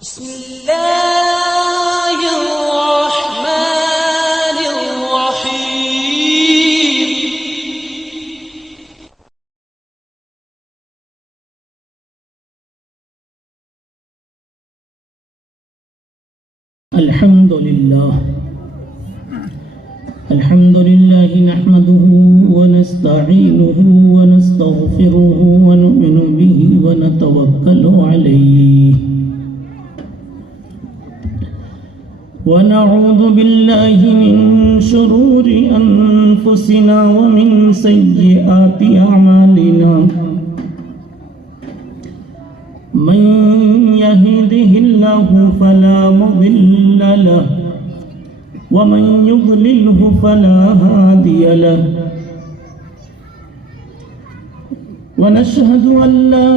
بسم الله الرحمن الرحيم. الحمد لله نحمده ونستعينه ونستغفره ونؤمن به ونتوكل عليه ونعوذ بالله من شرور أنفسنا ومن سيئات أعمالنا من يهده الله فلا مضل له ومن يضلله فلا هادي له ونشهد أن لا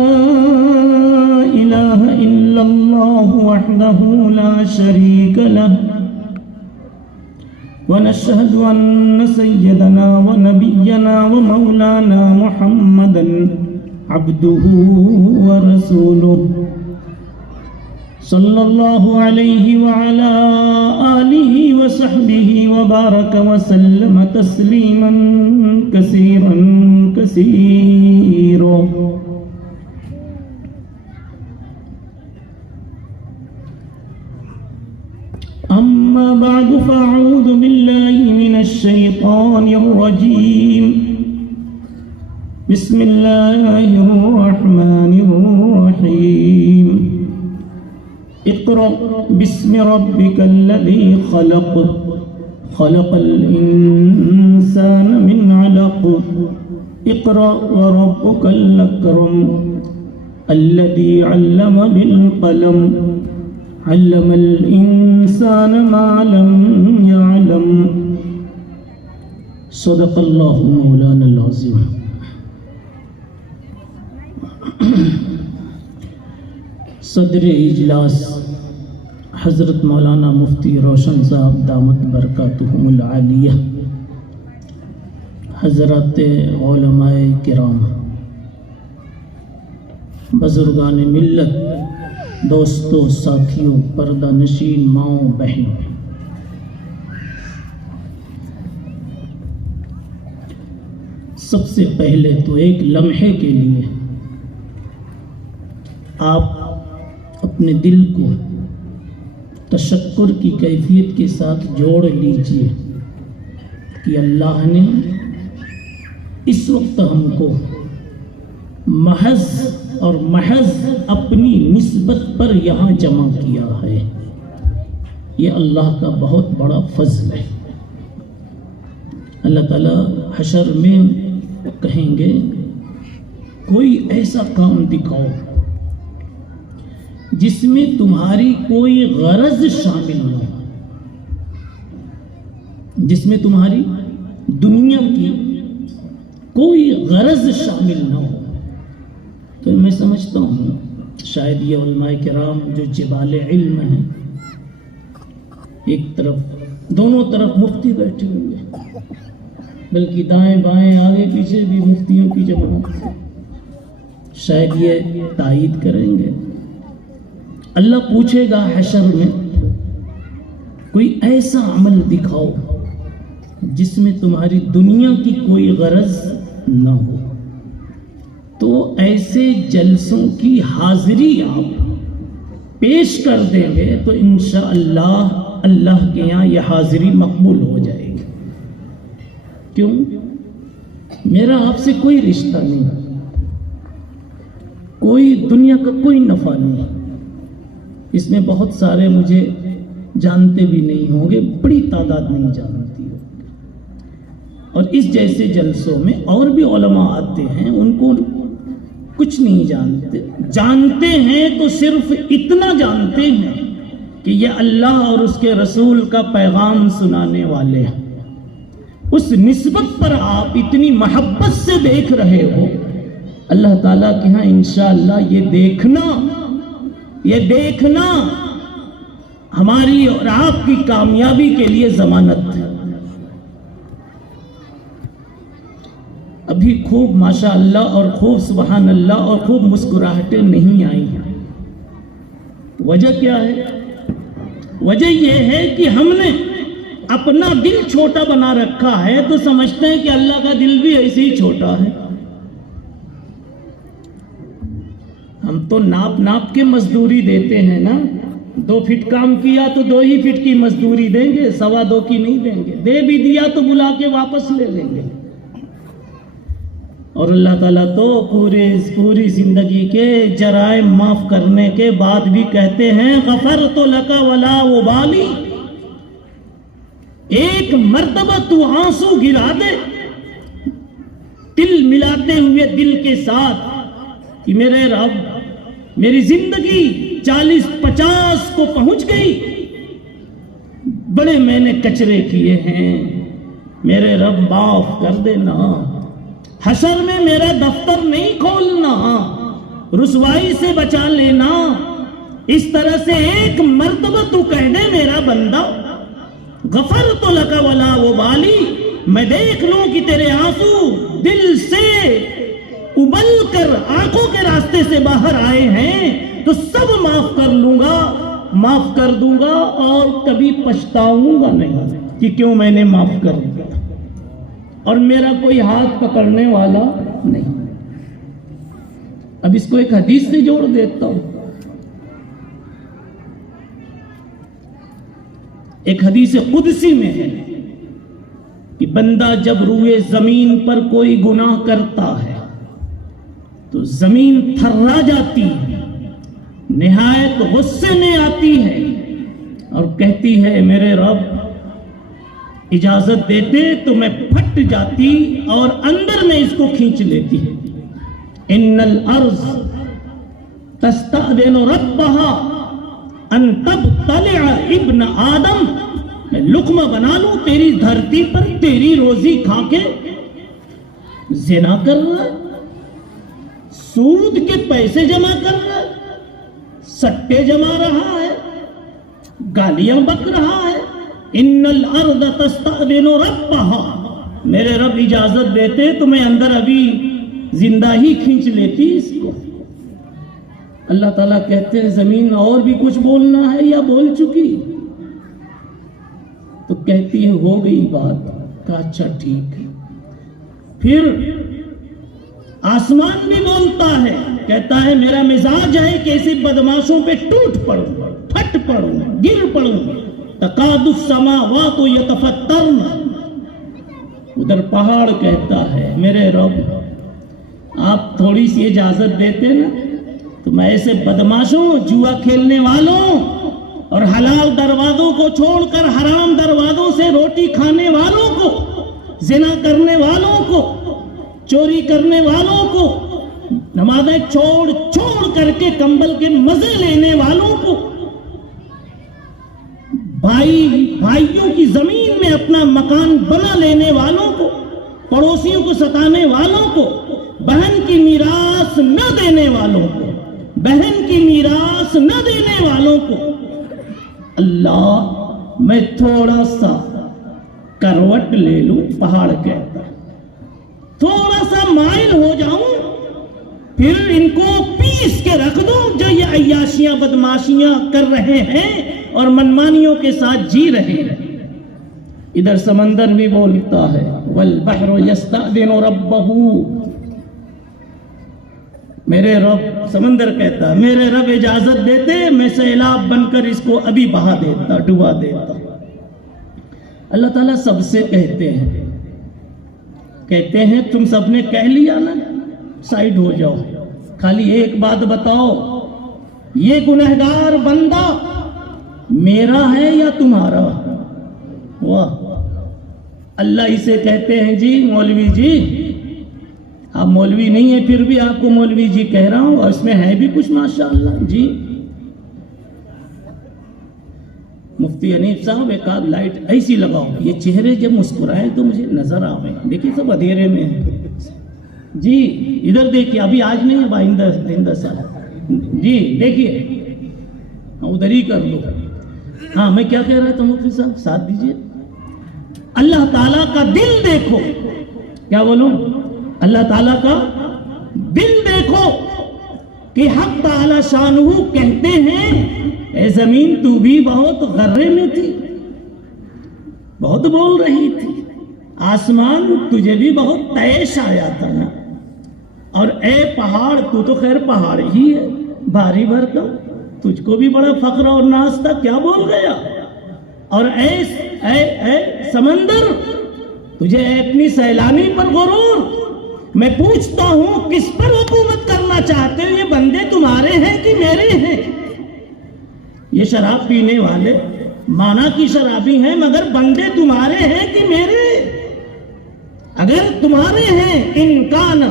إله إلا الله وحده لا شريك له ونشهد أن سيدنا ونبينا ومولانا محمدا عبده ورسوله صلى الله عليه وعلى آله وصحبه وبارك وسلم تسليما كثيرا كثيرا. أما بعد فأعوذ بالله من الشيطان الرجيم. بسم الله الرحمن الرحيم. اقرأ باسم ربك الذي خلق خلق الإنسان من علق اقرأ وربك الأكرم الذي علم بالقلم علم الإنسان ما لم يعلم. صدق الله مولانا العظيم. صدر اجلاس حضرت مولانا مفتی روشن صاحب دامت برکاتہم العالیہ، حضرات علماء کرام، بزرگان ملت، دوستوں، ساتھیوں، پردہ نشین ماؤں بہنوں، سب سے پہلے تو ایک لمحے کے لیے آپ اپنے دل کو تشکر کی کیفیت کے ساتھ جوڑ لیجئے کہ اللہ نے اس وقت ہم کو محض اور محض اپنی نسبت پر یہاں جمع کیا ہے. یہ اللہ کا بہت بڑا فضل ہے. اللہ تعالیٰ حشر میں کہیں گے کوئی ایسا کام دکھاؤ جس میں تمہاری کوئی غرض شامل نہ ہو، جس میں تمہاری دنیا کی کوئی غرض شامل نہ ہو. تو میں سمجھتا ہوں شاید یہ علماء کرام جو جبال علم ہیں، ایک طرف دونوں طرف مفتی بیٹھے ہوئے، بلکہ دائیں بائیں آگے پیچھے بھی مفتیوں کی جماعت، شاید یہ تائید کریں گے. اللہ پوچھے گا حشر میں کوئی ایسا عمل دکھاؤ جس میں تمہاری دنیا کی کوئی غرض نہ ہو. تو ایسے جلسوں کی حاضری آپ پیش کر دیں گے تو انشاءاللہ اللہ کے یہاں یہ حاضری مقبول ہو جائے گی. کیوں؟ میرا آپ سے کوئی رشتہ نہیں، کوئی دنیا کا کوئی نفع نہیں. اس میں بہت سارے مجھے جانتے بھی نہیں ہوں گے، بڑی تعداد نہیں جانتی ہوگی. اور اس جیسے جلسوں میں اور بھی علماء آتے ہیں، ان کو کچھ نہیں جانتے ہیں تو صرف اتنا جانتے ہیں کہ یہ اللہ اور اس کے رسول کا پیغام سنانے والے ہیں. اس نسبت پر آپ اتنی محبت سے دیکھ رہے ہو، اللہ تعالیٰ کے ہاں انشاءاللہ یہ دیکھنا ہماری اور آپ کی کامیابی کے لیے ضمانت ہے. ابھی خوب ماشاءاللہ اور خوب سبحان اللہ اور خوب مسکراہٹیں نہیں آئی ہیں. وجہ کیا ہے؟ وجہ یہ ہے کہ ہم نے اپنا دل چھوٹا بنا رکھا ہے تو سمجھتے ہیں کہ اللہ کا دل بھی ایسے ہی چھوٹا ہے. ہم تو ناپ ناپ کے مزدوری دیتے ہیں نا. 2 فٹ کام کیا تو 2 ہی فٹ کی مزدوری دیں گے, 2.25 کی نہیں دیں گے. دے بھی دیا تو بلا کے واپس لے لیں گے. اور اللہ تعالیٰ تو پوری زندگی کے جرائم معاف کرنے کے بعد بھی کہتے ہیں غفرت لک ولا ابالی. ایک مرتبہ تو آنسو گرا دے دل ملاتے ہوئے دل کے ساتھ کہ میرے رب میری زندگی 40-50 کو پہنچ گئی, بڑے میں نے کچرے کیے ہیں, میرے رب معاف کر دینا. حشر میں میرا دفتر نہیں کھولنا, رسوائی سے بچا لینا. اس طرح سے ایک مرتبہ تو کہہ دے میرا بندہ غفرت لک ولا ابالی, میں دیکھ لوں کہ تیرے آنسو دل سے ابل کر آنکھوں کے راستے سے باہر آئے ہیں تو سب معاف کر لوں گا, معاف کر دوں گا اور کبھی پچھتاؤں گا نہیں کہ کیوں میں نے معاف کر دیا. اور میرا کوئی ہاتھ پکڑنے والا نہیں. اب اس کو ایک حدیث سے جوڑ دیتا ہوں. ایک حدیث قدسی میں ہے کہ بندہ جب روئے زمین پر کوئی گناہ کرتا ہے تو زمین تھرا جاتی ہے, نہایت غصے میں آتی ہے اور کہتی ہے میرے رب اجازت دیتے تو میں پھٹ جاتی اور اندر میں اس کو کھینچ لیتی. ان الارض تستأذن ربها ان تبتلع ابن آدم, میں لقمہ بنا لوں تیری دھرتی پر تیری روزی کھا کے. زنا کر رہا ہے, سود کے پیسے جمع کر رہا ہے, سٹے جما رہا ہے, گالیاں بک رہا ہے. ان الارض تستأذن ربها, میرے رب اجازت دیتے تو میں اندر ابھی زندہ ہی کھینچ لیتی اس کو. اللہ تعالیٰ کہتے ہیں زمین اور بھی کچھ بولنا ہے یا بول چکی؟ تو کہتی ہے ہو گئی بات. کہا اچھا ٹھیک ہے. پھر آسمان بھی بولتا ہے, کہتا ہے میرا مزاج ہے کہ ایسے بدماشوں پہ ٹوٹ پڑوں, پھٹ پڑوں, گر پڑوں. تقاد السماوات یتفطرن, ادھر پہاڑ کہتا ہے میرے رب آپ تھوڑی سی اجازت دیتے نا تو میں ایسے بدماشوں, جوا کھیلنے والوں اور حلال دروازوں کو چھوڑ کر حرام دروازوں سے روٹی کھانے والوں کو, زنا کرنے والوں کو, چوری کرنے والوں کو, نمازیں چھوڑ کر کے کمبل کے مزے لینے والوں کو, بھائیوں کی زمین میں اپنا مکان بنا لینے والوں کو, پڑوسیوں کو ستانے والوں کو, بہن کی میراث نہ دینے والوں کو, بہن کی میراث نہ دینے والوں کو. اللہ میں تھوڑا سا کروٹ لے لوں, پہاڑ کہتا ہے تھوڑا سا مائل ہو جاؤں, پھر ان کو پیس کے رکھ دوں جو یہ عیاشیاں بدماشیاں کر رہے ہیں اور منمانیوں کے ساتھ جی رہے ہیں. ادھر سمندر بھی بولتا ہے والبحر یستأذن ربہ, میرے رب, سمندر کہتا ہے میرے رب اجازت دیتے میں سیلاب بن کر اس کو ابھی بہا دیتا, ڈبا دیتا. اللہ تعالیٰ سب سے کہتے ہیں تم سب نے کہہ لیا نا, سائیڈ ہو جاؤ, خالی ایک بات بتاؤ, یہ گنہگار بندہ میرا ہے یا تمہارا؟ واہ, اللہ اسے کہتے ہیں جی مولوی جی, آپ مولوی نہیں ہیں پھر بھی آپ کو مولوی جی کہہ رہا ہوں, اور اس میں ہے بھی کچھ ماشاءاللہ. جی مفتی حنیف صاحب ایک آدھ لائٹ ایسی لگاؤ, یہ چہرے جب مسکرائے تو مجھے نظر آئے. دیکھیے سب اندھیرے میں ہیں. جی ادھر دیکھیے, ابھی آج نہیں ہے آئندہ سال. جی دیکھیے ادھر ہی کر لو. ہاں میں کیا کہہ رہا تھا مفتی صاحب, ساتھ دیجیے. اللہ تعالیٰ کا دل دیکھو, کیا بولوں, اللہ تعالیٰ کا دل دیکھو کہ حق تعالی شانہ کہتے ہیں اے زمین تو بھی بہت غرے میں تھی، بہت بول رہی تھی، آسمان تجھے بھی بہت تیش آیا تھا نا، اور اے پہاڑ تو خیر پہاڑ ہی ہے، بھاری بھرکم، تجھ کو بھی بڑا فخر اور ناز تھا، کیا بول گیا؟ اور اے سمندر تجھے اپنی سیلانی پر غرور، میں پوچھتا ہوں کس پر حکومت کرنا چاہتے ہو؟ یہ بندے تمہارے ہیں کہ میرے ہیں؟ یہ شراب پینے والے مانا کی شرابی ہیں، مگر بندے تمہارے ہیں کہ میرے؟ اگر تمہارے ہیں انکان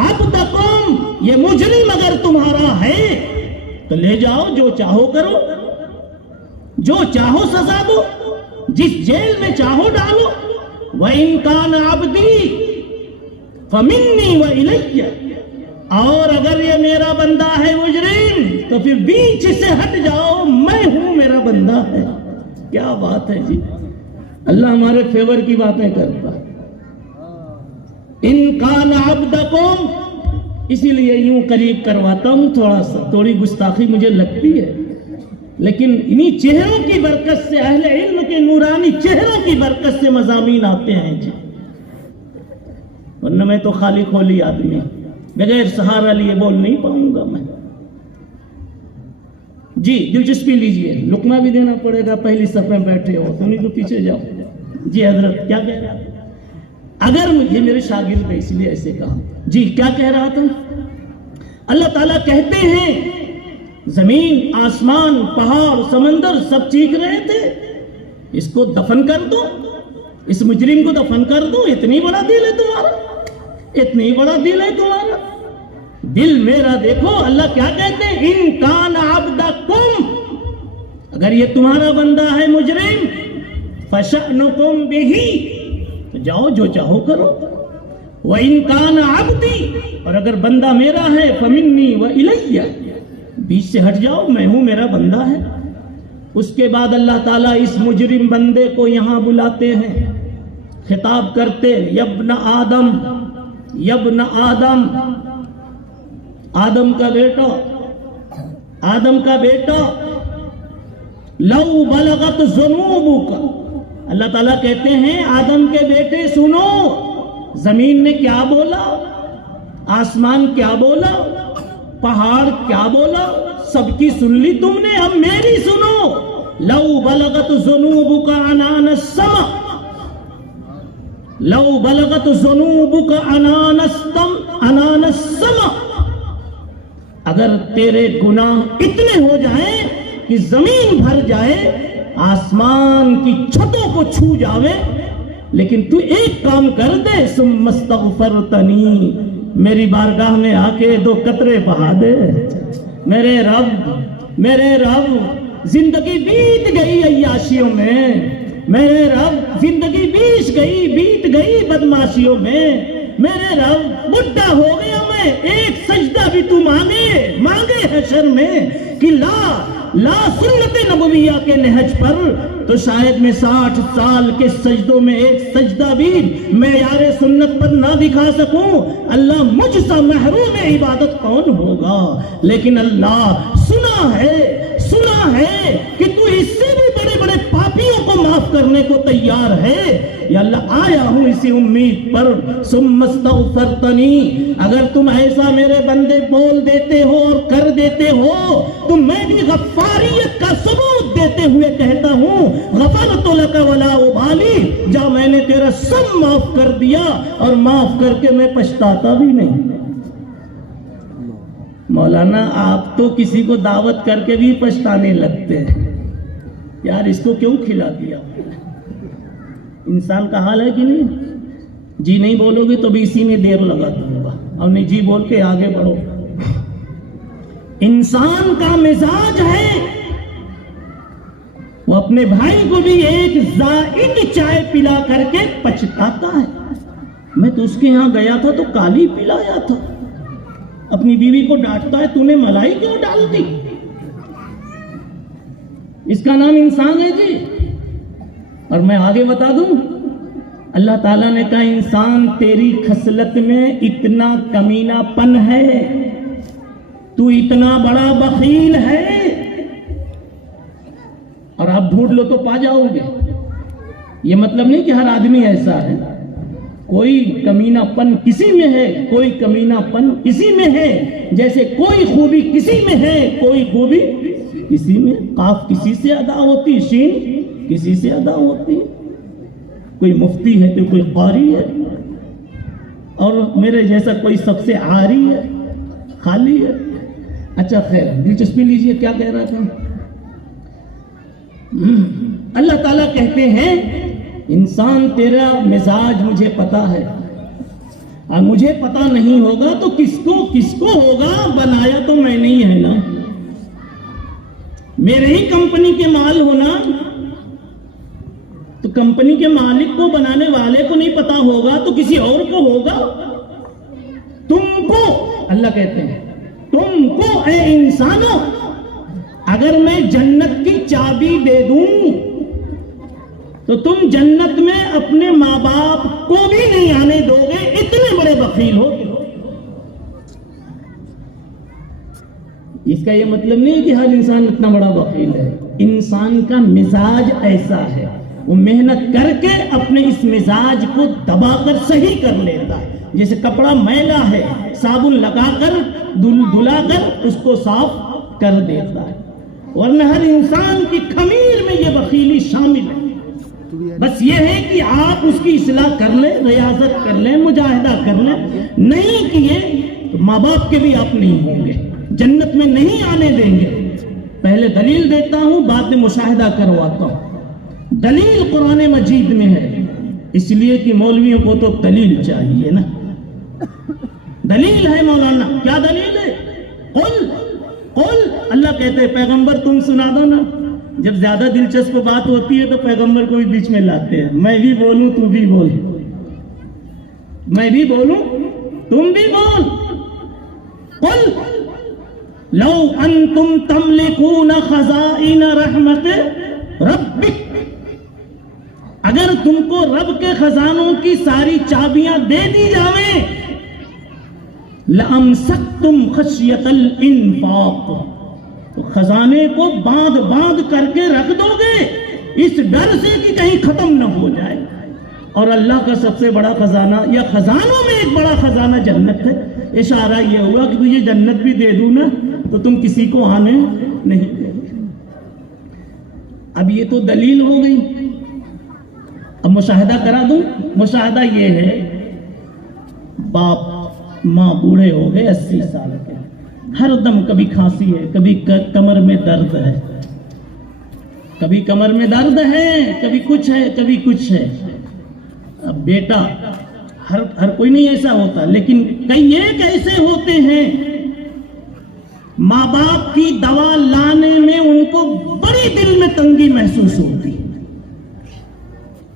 عبدکم، یہ مجرم اگر تمہارا ہے تو لے جاؤ، جو چاہو کرو، جو چاہو سزا دو، جس جیل میں چاہو ڈالو۔ وَإِن كَانَ عَبْدِي فَمِنِّي وَإِلَيَّ، اور اگر یہ میرا بندہ ہے مجرم تو پھر بیچ سے ہٹ جاؤ، میں ہوں، میرا بندہ ہے۔ کیا بات ہے جی، اللہ ہمارے فیور کی باتیں کرتا ہے۔ ان کان عبدکم، اسی لیے یوں قریب کرواتا ہوں، تھوڑی گستاخی مجھے لگتی ہے، لیکن انہی چہروں کی برکت سے، اہل علم کے نورانی چہروں کی برکت سے مضامین آتے ہیں جی، ورنہ میں تو خالی کھولی آدمی، بغیر سہارا لیے بول نہیں پاؤں گا میں۔ جی دلچسپی لیجئے، لقمہ بھی دینا پڑے گا، پہلی صف میں بیٹھے ہو تو نہیں تو پیچھے جاؤ۔ جی حضرت کیا کہہ رہا تھا؟ اگر یہ میرے شاگرد ہے اس لیے ایسے کہا۔ جی کیا کہہ رہا تھا؟ اللہ تعالیٰ کہتے ہیں زمین، آسمان، پہاڑ، سمندر سب چیخ رہے تھے اس کو دفن کر دو، اس مجرم کو دفن کر دو، اتنی بڑا دل ہے تمہارا، اتنی بڑا دل ہے تمہارا، دل میرا دیکھو۔ اللہ کیا کہتے ہیں؟ ان کان عبدکم، اگر یہ تمہارا بندہ ہے مجرم، فشأنکم بہ، تو جاؤ جو چاہو کرو۔ وَإِن كَانَ عَبْدِي، اور اگر بندہ میرا ہے، فَمِنِّي وَإِلَيَّ، بیچ سے ہٹ جاؤ، میں ہوں، میرا بندہ ہے۔ اس کے بعد اللہ تعالیٰ اس مجرم بندے کو یہاں بلاتے ہیں، خطاب کرتے، یبن آدم، یبن آدم، آدم کا بیٹا، آدم کا بیٹا، لو بلغت ذنوبک، اللہ تعالیٰ کہتے ہیں آدم کے بیٹے سنو، زمین نے کیا بولا، آسمان کیا بولا، پہاڑ کیا بولا، سب کی سن لی تم نے، اب میری سنو۔ لو بلغت ذنوبک عنان السماء، لو بلغت ذنوبک عنان السماء، اگر تیرے گناہ اتنے ہو جائیں کہ زمین بھر جائے، آسمان کی چھتوں کو چھو جاوے، لیکن تو ایک کام کر دے، ثم استغفرتنی، میری بارگاہ میں آ کے 2 قطرے بہا دے۔ میرے رب زندگی بیت گئی عیاشیوں میں، میرے رب زندگی بیت گئی بدماشیوں میں، میرے رب بڈھا ہو گیا میں، ایک سجدہ بھی تو مانگے حشر میں کہ لا سنت نبویہ کے نہج پر، تو شاید میں 60 سال کے سجدوں میں ایک سجدہ بھی معیار سنت پر نہ دکھا سکوں۔ اللہ مجھ سا محروم عبادت کون ہوگا؟ لیکن اللہ سنا ہے کہ تو اس سے بھی بڑے بڑے پاپیوں کو معاف کرنے کو تیار ہے۔ یا اللہ آیا ہوں اسی امید پر، ثم استغفرتنی، اگر تم ایسا میرے بندے بول دیتے ہو اور کر دیتے ہو تو میں بھی غفاریت کا ثبوت دیتے ہوئے کہتا ہوں، غفرت لک ولا ابالی، جا میں نے تیرا سب معاف کر دیا، اور معاف کر کے میں پچھتاتا بھی نہیں۔ مولانا آپ تو کسی کو دعوت کر کے بھی پچھتانے لگتے ہیں، یار اس کو کیوں کھلا دیا؟ انسان کا حال ہے کہ نہیں؟ جی نہیں بولو گے تو بھی اسی میں دیر لگا دوں گا، اور نہیں جی بول کے آگے بڑھو۔ انسان کا مزاج ہے وہ اپنے بھائی کو بھی ایک زائد چائے پلا کر کے پچھتاتا ہے۔ میں تو اس کے ہاں گیا تھا تو کالی پلایا تھا، اپنی بیوی کو ڈانٹتا ہے، تو نے ملائی کیوں ڈال دی؟ اس کا نام انسان ہے جی۔ اور میں آگے بتا دوں، اللہ تعالیٰ نے کہا انسان تیری خصلت میں اتنا کمینہ پن ہے، تو اتنا بڑا بخیل ہے اب ڈھونڈ لو تو پا جاؤ گے. یہ مطلب نہیں کہ ہر آدمی ایسا ہے. کوئی کمینہ پن کسی میں ہے, کوئی کمینہ پن کسی میں ہے. جیسے کوئی خوبی کسی میں ہے, کوئی خوبی کسی میں. قاف کسی سے ادا ہوتی, شین کسی سے ادا ہوتی. کوئی مفتی ہے تو کوئی قاری ہے, اور میرے جیسا کوئی سب سے عاری ہے, خالی ہے. اچھا خیر, دلچسپی لیجئے کیا کہہ رہا تھا. اللہ تعالیٰ کہتے ہیں انسان تیرا مزاج مجھے پتا ہے, اور مجھے پتا نہیں ہوگا تو کس کو ہوگا. بنایا تو میں نہیں ہے نا, میرے ہی کمپنی کے مال ہونا, تو کمپنی کے مالک کو, بنانے والے کو نہیں پتا ہوگا تو کسی اور کو ہوگا. تم کو, اللہ کہتے ہیں تم کو اے انسانوں, اگر میں جنت کی چابی دے دوں تو تم جنت میں اپنے ماں باپ کو بھی نہیں آنے دو گے, اتنے بڑے بخیل ہو. اس کا یہ مطلب نہیں کہ ہر انسان اتنا بڑا بخیل ہے. انسان کا مزاج ایسا ہے, وہ محنت کر کے اپنے اس مزاج کو دبا کر صحیح کر لیتا ہے. جیسے کپڑا میلا ہے, صابن لگا کر دھلا کر اس کو صاف کر دیتا ہے. ورنہ ہر انسان کی خمیر میں یہ بخیلی شامل ہے. بس یہ ہے کہ آپ اس کی اصلاح کر لیں, ریاضت کر لیں, مجاہدہ کر لیں. نہیں کیے تو ماں باپ کے بھی آپ نہیں ہوں گے, جنت میں نہیں آنے دیں گے. پہلے دلیل دیتا ہوں, بعد میں مشاہدہ کرواتا ہوں. دلیل قرآن مجید میں ہے, اس لیے کہ مولویوں کو تو دلیل چاہیے نا. دلیل ہے مولانا, کیا دلیل ہے؟ قل, اللہ کہتے ہیں پیغمبر تم سنا دو نا. جب زیادہ دلچسپ بات ہوتی ہے تو پیغمبر کو بھی بیچ میں لاتے ہیں. میں بھی بولوں تو بھی بول, میں بھی بولوں تم بھی بول. قل لو انتم تملکون خزائن رحمت ربک, اگر تم کو رب کے خزانوں کی ساری چابیاں دے دی جاویں, لَأَمْسَكْتُمْ خَشْيَةَ الْإِنفَاقِ, تو خزانے کو باندھ کر کے رکھ دو گے اس ڈر سے کہ کہیں ختم نہ ہو جائے. اور اللہ کا سب سے بڑا خزانہ, یا خزانوں میں ایک بڑا خزانہ جنت ہے. اشارہ یہ ہوا کہ تجھے جنت بھی دے دوں نا تو تم کسی کو آنے نہیں دے گے. اب یہ تو دلیل ہو گئی. اب مشاہدہ کرا دوں. مشاہدہ یہ ہے, باپ ماں بوڑھے ہو گئے 80 سال کے, ہر دم کبھی کھانسی ہے, کبھی کمر میں درد ہے, کبھی کمر میں درد ہے, کبھی کچھ ہے, کبھی کچھ ہے. اب بیٹا, ہر کوئی نہیں ایسا ہوتا, لیکن کئی ایک ایسے ہوتے ہیں ماں باپ کی دوا لانے میں ان کو بڑی دل میں تنگی محسوس ہوتی.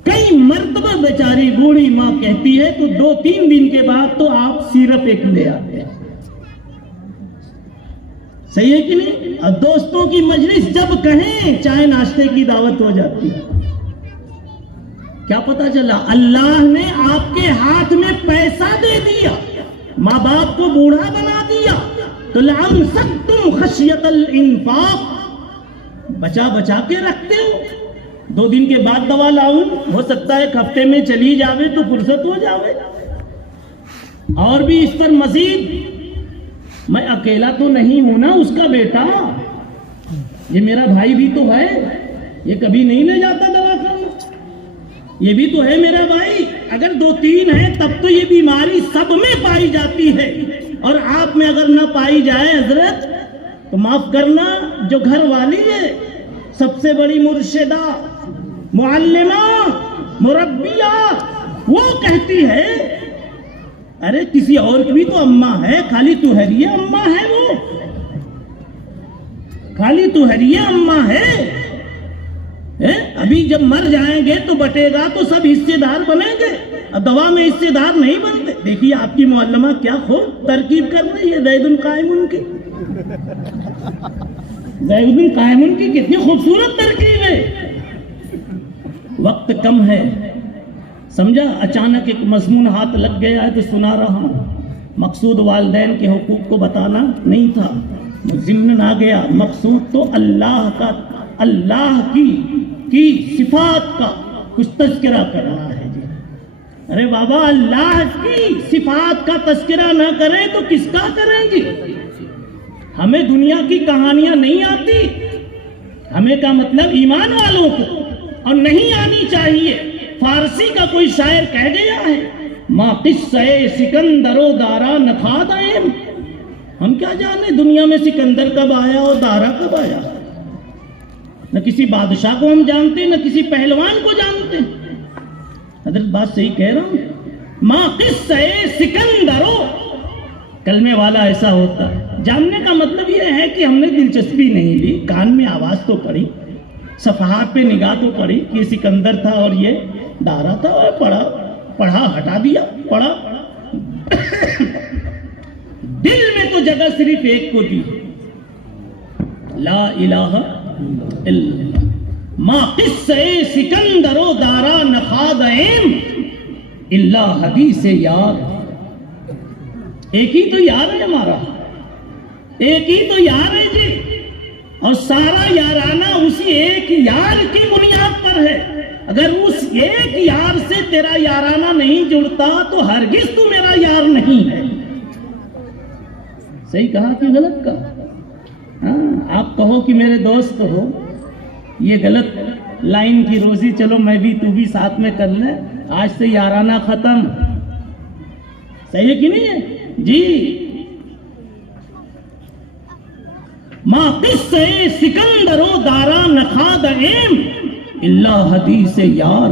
کئی مرتبہ بیچاری بوڑھی ماں کہتی ہے تو 2-3 دن کے بعد تو آپ سیرپ ایک لے آتے ہیں. صحیح ہے کہ نہیں؟ اور دوستوں کی مجلس جب کہیں چائے ناشتے کی دعوت ہو جاتی. کیا پتا چلا؟ اللہ نے آپ کے ہاتھ میں پیسہ دے دیا, ماں باپ کو بوڑھا بنا دیا, تو لَأَمْسَكْتُمْ خَشْيَةَ الْإِنفَاقِ, بچا کے رکھتے ہو. 2 دن کے بعد دوا لاؤں, ہو سکتا ہے 1 ہفتے میں چلی جاوے تو فرصت ہو جاوے. اور بھی اس پر مزید, میں اکیلا تو نہیں ہوں نا اس کا بیٹا, یہ میرا بھائی بھی تو ہے, یہ کبھی نہیں لے جاتا دوا کرنا, یہ بھی تو ہے میرا بھائی. اگر 2-3 ہیں تب تو یہ بیماری سب میں پائی جاتی ہے, اور آپ میں اگر نہ پائی جائے حضرت تو معاف کرنا, جو گھر والی ہے, سب سے بڑی مرشدہ, معلمہ, مربیہ, وہ کہتی ہے ارے کسی اور کی بھی تو اماں ہے, خالی تو ہریہ اماں ہے, وہ خالی تو ہریہ اماں ہے. ابھی جب مر جائیں گے تو بٹے گا تو سب حصے دار بنیں گے, اور دوا میں حصے دار نہیں بنتے. دیکھیے آپ کی معلمہ کیا خوب ترکیب کر رہی ہے, زید قائم کی, زید قائم کی کتنی خوبصورت ترکیب ہے. وقت کم ہے, سمجھا, اچانک ایک مضمون ہاتھ لگ گیا ہے تو سنا رہا ہوں. مقصود والدین کے حقوق کو بتانا نہیں تھا, ضمن آ گیا. مقصود تو اللہ کی کی صفات کا کچھ تذکرہ کرنا ہے جی۔ ارے بابا اللہ کی صفات کا تذکرہ نہ کریں تو کس کا کریں جی؟ ہمیں دنیا کی کہانیاں نہیں آتی، ہمیں کا مطلب ایمان والوں کو، اور نہیں آنی چاہیے۔ فارسی کا کوئی شاعر کہہ گیا ہے ما قصہ سکندر و دارا نخاد ایم، ہم کیا جانے دنیا میں سکندر کب آیا اور دارا کب آیا؟ نہ کسی بادشاہ کو ہم جانتے نہ کسی پہلوان کو جانتے۔ حضرت بات صحیح کہہ رہا ہوں، ما قصہ سکندرو، کلمے والا ایسا ہوتا ہے۔ جاننے کا مطلب یہ ہے کہ ہم نے دلچسپی نہیں لی، کان میں آواز تو پڑی، صفحات پہ نگاہ تو پڑی کہ یہ سکندر تھا اور یہ دارا تھا، اور پڑھا ہٹا دیا، پڑھا دل میں تو جگہ صرف ایک کو دی، لا الہ الا اللہ۔ ما قصہ سکندر و دارا نخاد ایم الا حدیث یار، ایک ہی تو یار ہے ہمارا، ایک ہی تو یار ہے جی، اور سارا یارانہ اسی ایک یار کی بنیاد پر ہے۔ اگر اس ایک یار سے تیرا یارانہ نہیں جڑتا تو ہرگز تو میرا یار نہیں ہے۔ صحیح کہا کہ غلط کہا؟ ہاں، آپ کہو کہ میرے دوست ہو، یہ غلط لائن کی روزی، چلو میں بھی تو بھی ساتھ میں کر لیں، آج سے یارانہ ختم۔ صحیح ہے کہ نہیں ہے جی؟ ما قصہ سکندر و دارا نخاد ایم الا حدیث یار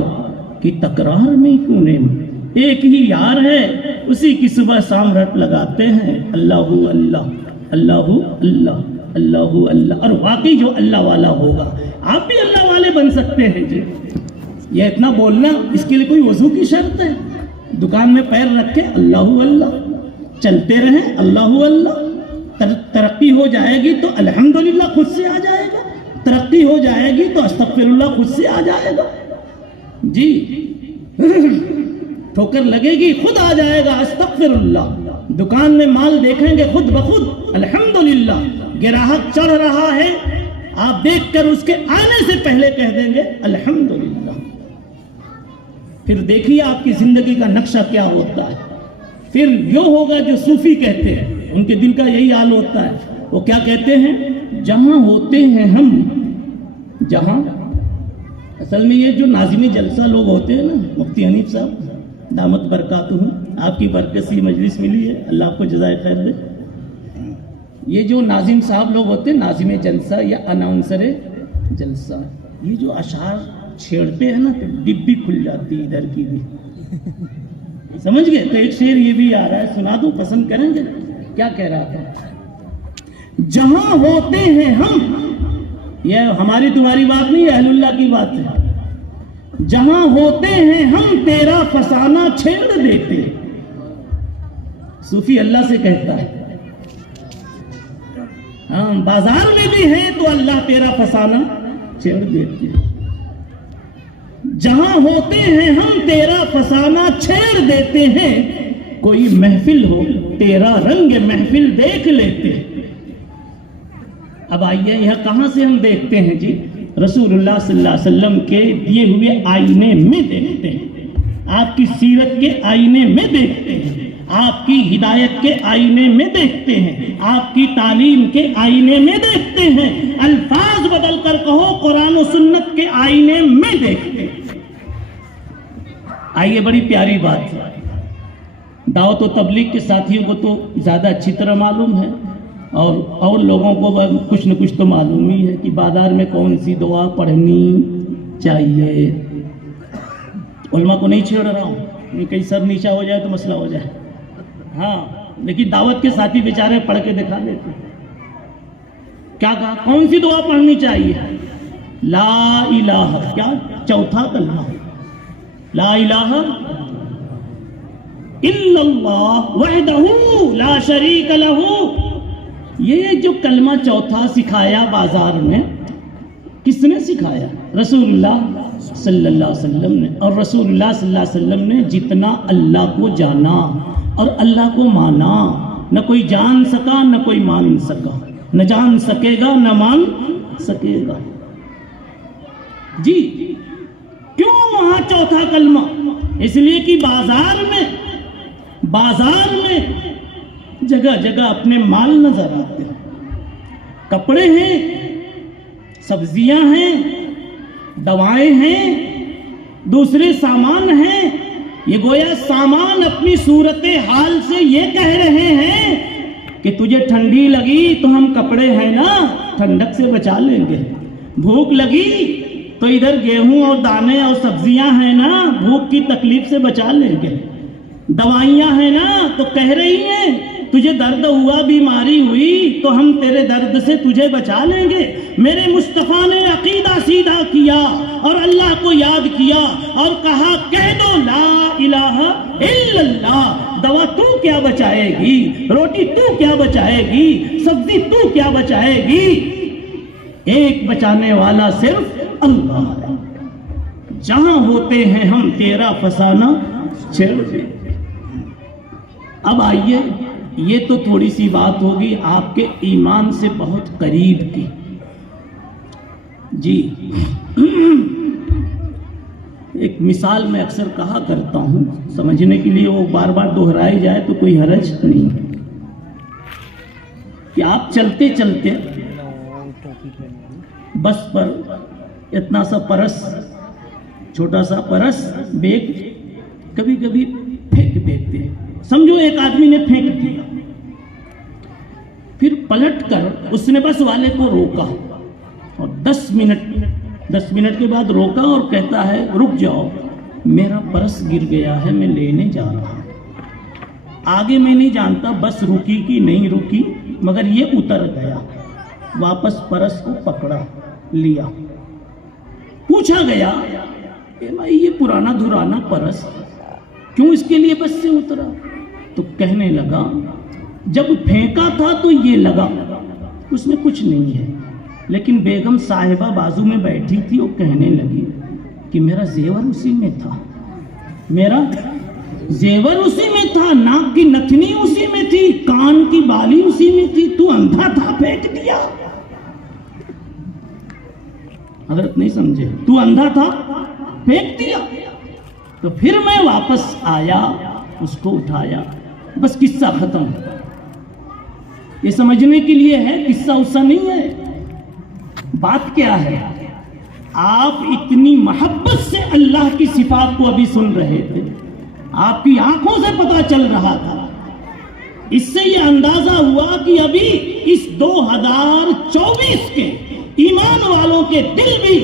کی تکرار میں کیوں نیم، ایک ہی یار ہے، اسی کی صبح شام رٹ لگاتے ہیں، اللہ اللہ اللہ اللہ اللہ اللہ۔ اور واقعی جو اللہ والا ہوگا، آپ بھی اللہ والے بن سکتے ہیں جی۔ یہ اتنا بولنا، اس کے لیے کوئی وضو کی شرط ہے؟ دکان میں پیر رکھے اللہ اللہ، چلتے رہیں اللہ اللہ، ترقی ہو جائے گی تو الحمدللہ خود سے آ جائے گا، ترقی ہو جائے گی تو استغفر اللہ خود سے آ جائے گا جی، ٹھوکر لگے گی خود آ جائے گا استغفر اللہ، دکان میں مال دیکھیں گے خود بخود الحمدللہ، گراہک چڑھ رہا ہے آپ دیکھ کر اس کے آنے سے پہلے کہہ دیں گے الحمدللہ۔ پھر دیکھیے آپ کی زندگی کا نقشہ کیا ہوتا ہے۔ پھر یہ ہوگا جو صوفی کہتے ہیں، ان کے دل کا یہی حال ہوتا ہے، وہ کیا کہتے ہیں؟ جہاں ہوتے ہیں ہم، جہاں، اصل میں یہ جو ناظم جلسہ لوگ ہوتے ہیں نا، مفتی حنیف صاحب دامت برکاتہم، آپ کی برکت سے مجلس ملی ہے، اللہ آپ کو جزائے خیر دے۔ یہ جو ناظم صاحب لوگ ہوتے ہیں، ناظم جلسہ یا اناؤنسر جلسہ، یہ جو اشعار چھیڑتے ہیں نا تو ڈبی کھل جاتی ہے ادھر کی بھی، سمجھ گئے؟ تو ایک شعر یہ بھی آ رہا ہے، سنا دوں، پسند کریں گے؟ کیا کہہ رہا تھا؟ جہاں ہوتے ہیں ہم، یہ ہماری تمہاری بات نہیں، اہل اللہ کی بات ہے، جہاں ہوتے ہیں ہم تیرا فسانہ چھیڑ دیتے۔ صوفی اللہ سے کہتا ہے، ہاں بازار میں بھی ہیں تو اللہ تیرا فسانہ چھیڑ دیتے۔ جہاں ہوتے ہیں ہم تیرا فسانہ چھیڑ دیتے ہیں، کوئی محفل ہو تیرا رنگ محفل دیکھ لیتے۔ اب آئیے یہاں کہاں سے ہم دیکھتے ہیں جی؟ رسول اللہ صلی اللہ علیہ وسلم کے دیے ہوئے آئینے میں دیکھتے ہیں، آپ کی سیرت کے آئینے میں دیکھتے ہیں، آپ کی ہدایت کے آئینے میں دیکھتے ہیں، آپ کی تعلیم کے آئینے میں دیکھتے ہیں، الفاظ بدل کر کہو قرآن و سنت کے آئینے میں دیکھتے ہیں۔ آئیے بڑی پیاری بات ہے، دعوت و تبلیغ کے ساتھیوں کو تو زیادہ اچھی طرح معلوم ہے، اور لوگوں کو کچھ نہ کچھ تو معلوم ہی ہے کہ بازار میں کون سی دعا پڑھنی چاہیے۔ علماء کو نہیں چھیڑ رہا ہوں، کہیں سر نیچا ہو جائے تو مسئلہ ہو جائے، ہاں، لیکن دعوت کے ساتھی بیچارے پڑھ کے دکھا دیتے۔ کیا کہا؟ کون سی دعا پڑھنی چاہیے؟ لا الہ، کیا چوتھا کلمہ، لا الہ الا اللہ وحدہ لا شریک لہ۔ یہ جو کلمہ چوتھا سکھایا بازار میں، کس نے سکھایا؟ رسول اللہ صلی اللہ علیہ وسلم نے۔ اور رسول اللہ صلی اللہ علیہ وسلم نے جتنا اللہ کو جانا اور اللہ کو مانا، نہ کوئی جان سکا نہ کوئی مان سکا، نہ جان سکے گا نہ مان سکے گا۔ جی کیوں وہاں چوتھا کلمہ؟ اس لیے کہ بازار میں جگہ جگہ اپنے مال نظر آتے ہیں، کپڑے ہیں، سبزیاں ہیں، دوائیں ہیں، دوسرے سامان ہیں۔ یہ گویا سامان اپنی صورت حال سے یہ کہہ رہے ہیں کہ تجھے ٹھنڈی لگی تو ہم کپڑے ہیں نا ٹھنڈک سے بچا لیں گے، بھوک لگی تو ادھر گیہوں اور دانے اور سبزیاں ہیں نا بھوک کی تکلیف سے بچا لیں گے، دوائیاں ہیں نا تو کہہ رہی ہیں تجھے درد ہوا، بیماری ہوئی تو ہم تیرے درد سے تجھے بچا لیں گے۔ میرے مصطفیٰ نے عقیدہ سیدھا کیا اور اللہ کو یاد کیا اور کہا کہہ دو لا الہ الا اللہ۔ دوا تو کیا بچائے گی، روٹی تو کیا بچائے گی، سبزی تو کیا بچائے گی؟ ایک بچانے والا صرف اللہ ہے۔ جہاں ہوتے ہیں ہم تیرا فسانہ چھیڑ دیں۔ اب آئیے، یہ تو تھوڑی سی بات ہوگی آپ کے ایمان سے بہت قریب کی۔ جی ایک مثال میں اکثر کہا کرتا ہوں، سمجھنے کے لیے وہ بار بار دہرائی جائے تو کوئی حرج نہیں، کہ آپ چلتے چلتے بس پر اتنا سا پرس، چھوٹا سا پرس بیگ کبھی کبھی پھینک دیتے ہیں، سمجھو ایک آدمی نے پھینک دیا، پھر پلٹ کر اس نے بس والے کو روکا اور 10 منٹ کے بعد روکا اور کہتا ہے رک جاؤ، میرا پرس گر گیا ہے، میں لینے جا رہا ہوں۔ آگے میں نہیں جانتا بس رکی کہ نہیں رکی، مگر یہ اتر گیا، واپس پرس کو پکڑا لیا، پوچھا گیا اے بھائی یہ پرانا دھرانا پرس کیوں اس کے لیے بس سے اترا؟ تو کہنے لگا جب پھینکا تھا تو یہ لگا اس میں کچھ نہیں ہے، لیکن بیگم صاحبہ بازو میں بیٹھی تھی، وہ کہنے لگی کہ میرا زیور اسی میں تھا، میرا زیور اسی میں تھا، ناک کی نتنی اسی میں تھی، کان کی بالی اسی میں تھی، تو اندھا تھا پھینک دیا۔ حضرت نہیں سمجھے، تو اندھا تھا پھینک دیا۔ تو پھر میں واپس آیا، اس کو اٹھایا، بس قصہ ختم۔ یہ سمجھنے کے لیے ہے، قصہ اسا نہیں ہے۔ بات کیا ہے؟ آپ اتنی محبت سے اللہ کی صفات کو ابھی سن رہے تھے، آپ کی آنکھوں سے پتہ چل رہا تھا، اس سے یہ اندازہ ہوا کہ ابھی اس 2024 کے ایمان والوں کے دل بھی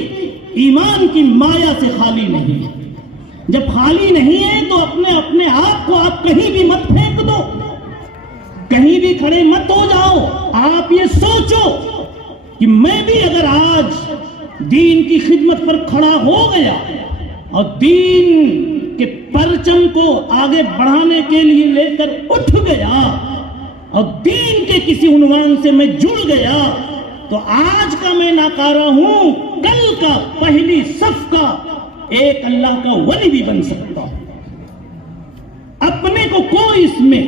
ایمان کی مایا سے خالی نہیں ہے۔ جب خالی نہیں ہے تو اپنے آپ کو آپ کہیں بھی مت پھینک دو، کہیں بھی کھڑے مت ہو جاؤ۔ آپ یہ سوچو کہ میں بھی اگر آج دین کی خدمت پر کھڑا ہو گیا اور دین کے پرچم کو آگے بڑھانے کے لیے لے کر اٹھ گیا اور دین کے کسی عنوان سے میں جڑ گیا، تو آج کا میں ناکارہ ہوں، کل کا پہلی صف کا ایک اللہ کا ولی بھی بن سکتا ہوں۔ اپنے کو کوئی اس میں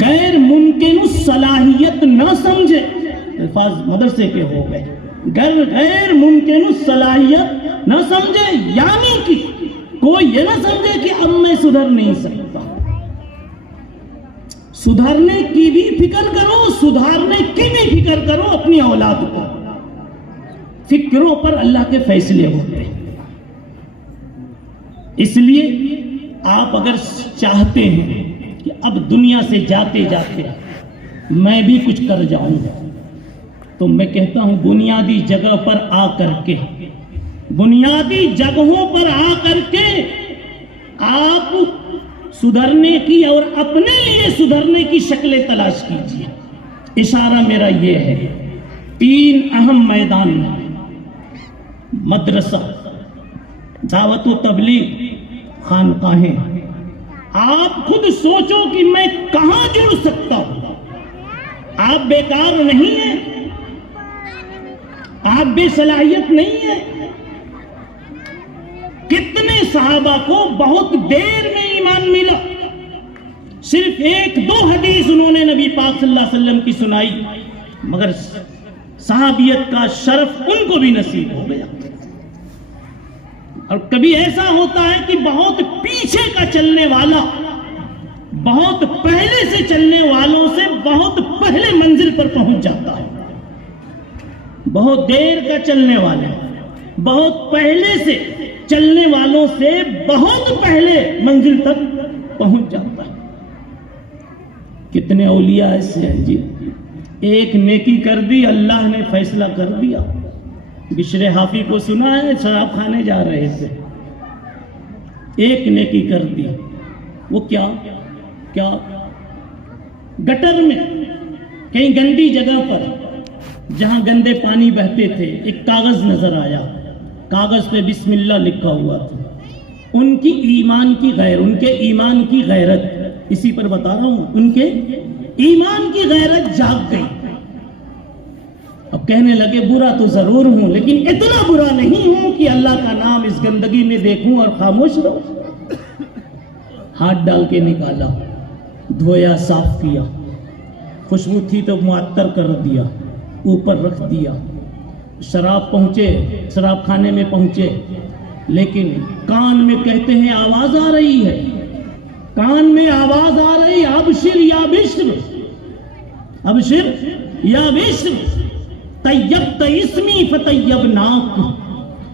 غیر ممکن صلاحیت نہ سمجھے، الفاظ مدرسے کے ہو گئے، غیر ممکن صلاحیت نہ سمجھے، یعنی کہ کوئی یہ نہ سمجھے کہ اب میں سدھر نہیں سکتا۔ سدھرنے کی بھی فکر کرو، سدھارنے کی بھی فکر کرو اپنی اولاد کو۔ فکروں پر اللہ کے فیصلے ہوتے ہیں، اس لیے آپ اگر چاہتے ہیں کہ اب دنیا سے جاتے جاتے میں بھی کچھ کر جاؤں گا، تو میں کہتا ہوں بنیادی جگہ پر آ کر کے، بنیادی جگہوں پر آ کر کے آپ سدھرنے کی اور اپنے لیے سدھرنے کی شکلیں تلاش کیجیے۔ اشارہ میرا یہ ہے، 3 اہم میدان میں، مدرسہ، دعوت و تبلیغ، خانقاہیں۔ آپ خود سوچو کہ میں کہاں جڑ سکتا ہوں۔ آپ بیکار نہیں ہیں، آپ بے صلاحیت نہیں ہیں۔ کتنے صحابہ کو بہت دیر میں ایمان ملا، صرف 1-2 حدیث انہوں نے نبی پاک صلی اللہ علیہ وسلم کی سنائی، مگر صحابیت کا شرف ان کو بھی نصیب ہو گیا. اور کبھی ایسا ہوتا ہے کہ بہت پیچھے کا چلنے والا بہت پہلے سے چلنے والوں سے بہت پہلے منزل پر پہنچ جاتا ہے. بہت دیر کا چلنے والا بہت پہلے سے چلنے والوں سے بہت پہلے منزل تک پہنچ جاتا ہے. کتنے اولیاء ایسے ہیں جی، ایک نیکی کر دی اللہ نے فیصلہ کر دیا. بشر حافی کو سنا ہے شراب کھانے جا رہے تھے، ایک نیکی کر دی. وہ کیا گٹر میں کہیں گندی جگہ پر جہاں گندے پانی بہتے تھے ایک کاغذ نظر آیا، کاغذ پہ بسم اللہ لکھا ہوا تھا. ان کے ایمان کی غیرت اسی پر بتا رہا ہوں، ان کے ایمان کی غیرت جاگ گئی. اب کہنے لگے برا تو ضرور ہوں لیکن اتنا برا نہیں ہوں کہ اللہ کا نام اس گندگی میں دیکھوں اور خاموش رہوں. ہاتھ ڈال کے نکالا، دھویا، صاف کیا، خوشبو تھی تو معطر کر دیا، اوپر رکھ دیا. شراب خانے میں پہنچے، لیکن کان میں کہتے ہیں آواز آ رہی ہے، کان میں آواز آ رہی، ابشر یا بشر، ابشر یا بشر، طیبت اسمی فطیبناک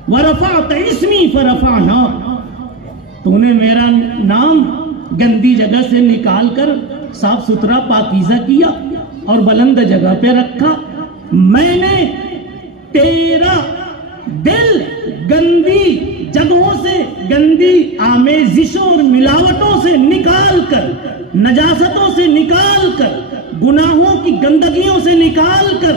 ورفعت اسمی فرفعناک. تو نے میرا نام گندی جگہ سے نکال کر صاف ستھرا پاکیزہ کیا اور بلند جگہ پہ رکھا. میں نے تیرا دل گندی جگہوں سے، گندی آمیزشوں اور ملاوٹوں سے نکال کر، نجاستوں سے نکال کر، گناہوں کی گندگیوں سے نکال کر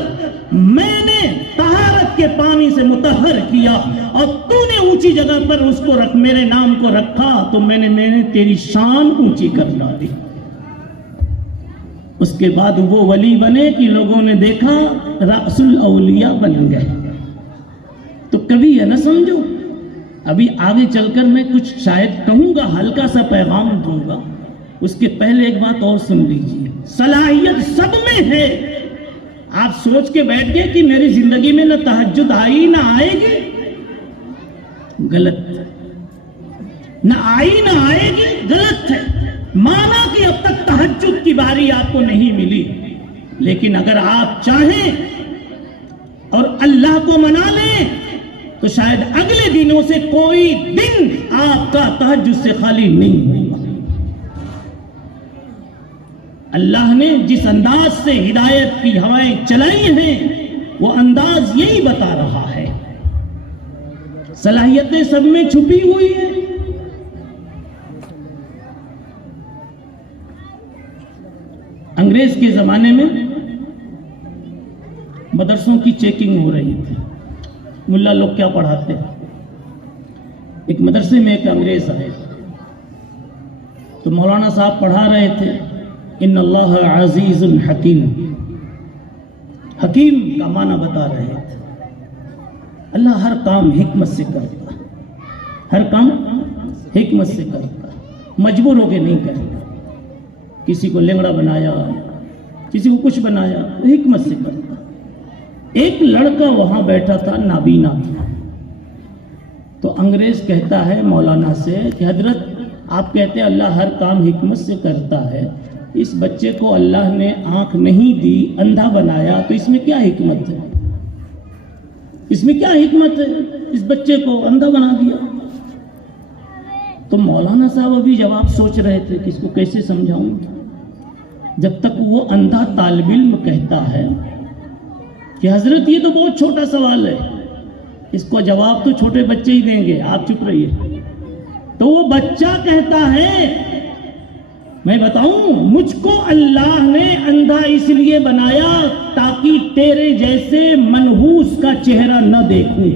میں نے طہارت کے پانی سے مطہر کیا، اور تو نے اونچی جگہ پر اس کو میرے نام کو رکھا تو میں نے تیری شان اونچی کر ڈالی. اس کے بعد وہ ولی بنے کہ لوگوں نے دیکھا رأس الاولیاء بن گئے. تو کبھی یہ نہ سمجھو، ابھی آگے چل کر میں کچھ شاید کہوں گا، ہلکا سا پیغام دوں گا. اس کے پہلے ایک بات اور سن لیجیے. صلاحیت سب میں ہے. آپ سوچ کے بیٹھ گئے کہ میری زندگی میں نہ تہجد آئی نہ آئے گی، غلط. نہ آئی نہ آئے گی، غلط ہے. مانا کہ اب تک تہجد کی باری آپ کو نہیں ملی، لیکن اگر آپ چاہیں اور اللہ کو منا لیں تو شاید اگلے دنوں سے کوئی دن آپ کا تہجد سے خالی نہیں ہوگا. اللہ نے جس انداز سے ہدایت کی ہوائیں چلائی ہیں وہ انداز یہی بتا رہا ہے. صلاحیتیں سب میں چھپی ہوئی ہیں. انگریز کے زمانے میں مدرسوں کی چیکنگ ہو رہی تھی. ملا لوگ کیا پڑھاتے ہیں. ایک مدرسے میں ایک انگریز آئے تو مولانا صاحب پڑھا رہے تھے ان اللہ عزیز حکیم. حکیم کا معنی بتا رہے تھے. اللہ ہر کام حکمت سے کرتا، ہر کام حکمت سے کرتا، مجبور ہو کے نہیں کرتا. کسی کو لنگڑا بنایا، کسی کو کچھ بنایا، حکمت سے کرتا. ایک لڑکا وہاں بیٹھا تھا، نابینا تھا. تو انگریز کہتا ہے مولانا سے کہ حضرت آپ کہتے ہیں اللہ ہر کام حکمت سے کرتا ہے، اس بچے کو اللہ نے آنکھ نہیں دی، اندھا بنایا، تو اس میں کیا حکمت ہے؟ اس میں کیا حکمت ہے؟ اس بچے کو اندھا بنا دیا. تو مولانا صاحب ابھی جواب سوچ رہے تھے کہ اس کو کیسے سمجھاؤں، جب تک وہ اندھا طالب علم کہتا ہے کہ حضرت یہ تو بہت چھوٹا سوال ہے، اس کو جواب تو چھوٹے بچے ہی دیں گے، آپ چپ رہیے. تو وہ بچہ کہتا ہے میں بتاؤں، مجھ کو اللہ نے اندھا اس لیے بنایا تاکہ تیرے جیسے منحوس کا چہرہ نہ دیکھوں.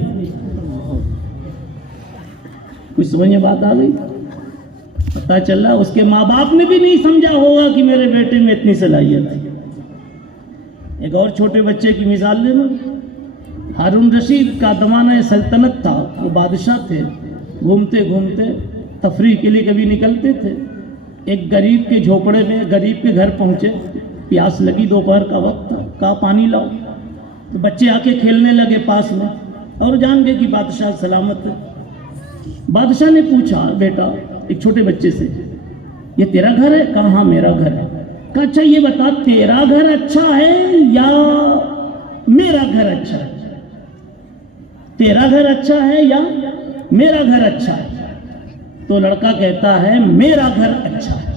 کچھ سمجھ میں بات آ گئی؟ پتہ چلا اس کے ماں باپ نے بھی نہیں سمجھا ہوگا کہ میرے بیٹے میں اتنی صلاحیت ہے. ایک اور چھوٹے بچے کی مثال لے لو. ہارون رشید کا زمانہ سلطنت تھا، وہ بادشاہ تھے، گھومتے گھومتے تفریح کے لیے کبھی نکلتے تھے. ایک غریب کے جھوپڑے میں غریب کے گھر پہنچے، پیاس لگی، دوپہر کا وقت تھا، کہا پانی لاؤ. تو بچے آ کے کھیلنے لگے پاس میں اور جان گئے کہ بادشاہ سلامت ہے۔ بادشاہ نے پوچھا بیٹا ایک چھوٹے بچے سے، یہ تیرا گھر ہے؟ کہا ہاں میرا گھر ہے۔ کہا اچھا یہ بتا تیرا گھر اچھا ہے یا میرا گھر اچھا ہے؟ تیرا گھر اچھا ہے یا میرا گھر اچھا ہے؟ تو لڑکا کہتا ہے میرا گھر اچھا ہے،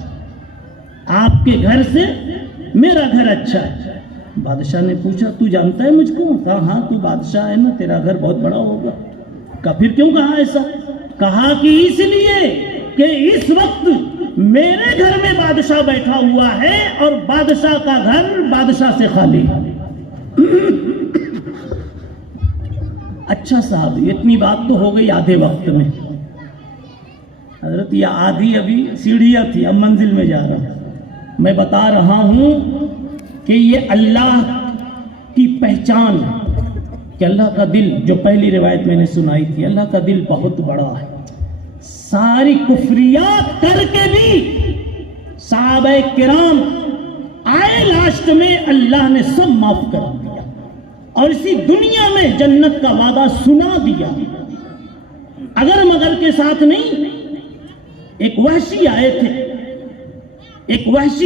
آپ کے گھر سے میرا گھر اچھا ہے۔ بادشاہ نے پوچھا تو جانتا ہے مجھ کو؟ کہا ہاں تو بادشاہ ہے نا، تیرا گھر بہت بڑا ہوگا۔ کہا پھر کیوں کہا ایسا؟ کہا کہ اس لیے کہ اس وقت میرے گھر میں بادشاہ بیٹھا ہوا ہے اور بادشاہ کا گھر بادشاہ سے خالی ہے۔ اچھا صاحب اتنی بات تو ہو گئی آدھے وقت میں حضرت، یہ آدھی ابھی سیڑھیاں تھی، اب منزل میں جا رہا ہوں۔ میں بتا رہا ہوں کہ یہ اللہ کی پہچان کہ اللہ کا دل، جو پہلی روایت میں نے سنائی تھی، اللہ کا دل بہت بڑا ہے۔ ساری کفریات کر کے بھی صحابہ کرام آئے لاسٹ میں اللہ نے سب معاف کر دیا اور اسی دنیا میں جنت کا وعدہ سنا دیا۔ اگر مگر کے ساتھ نہیں، ایک وحشی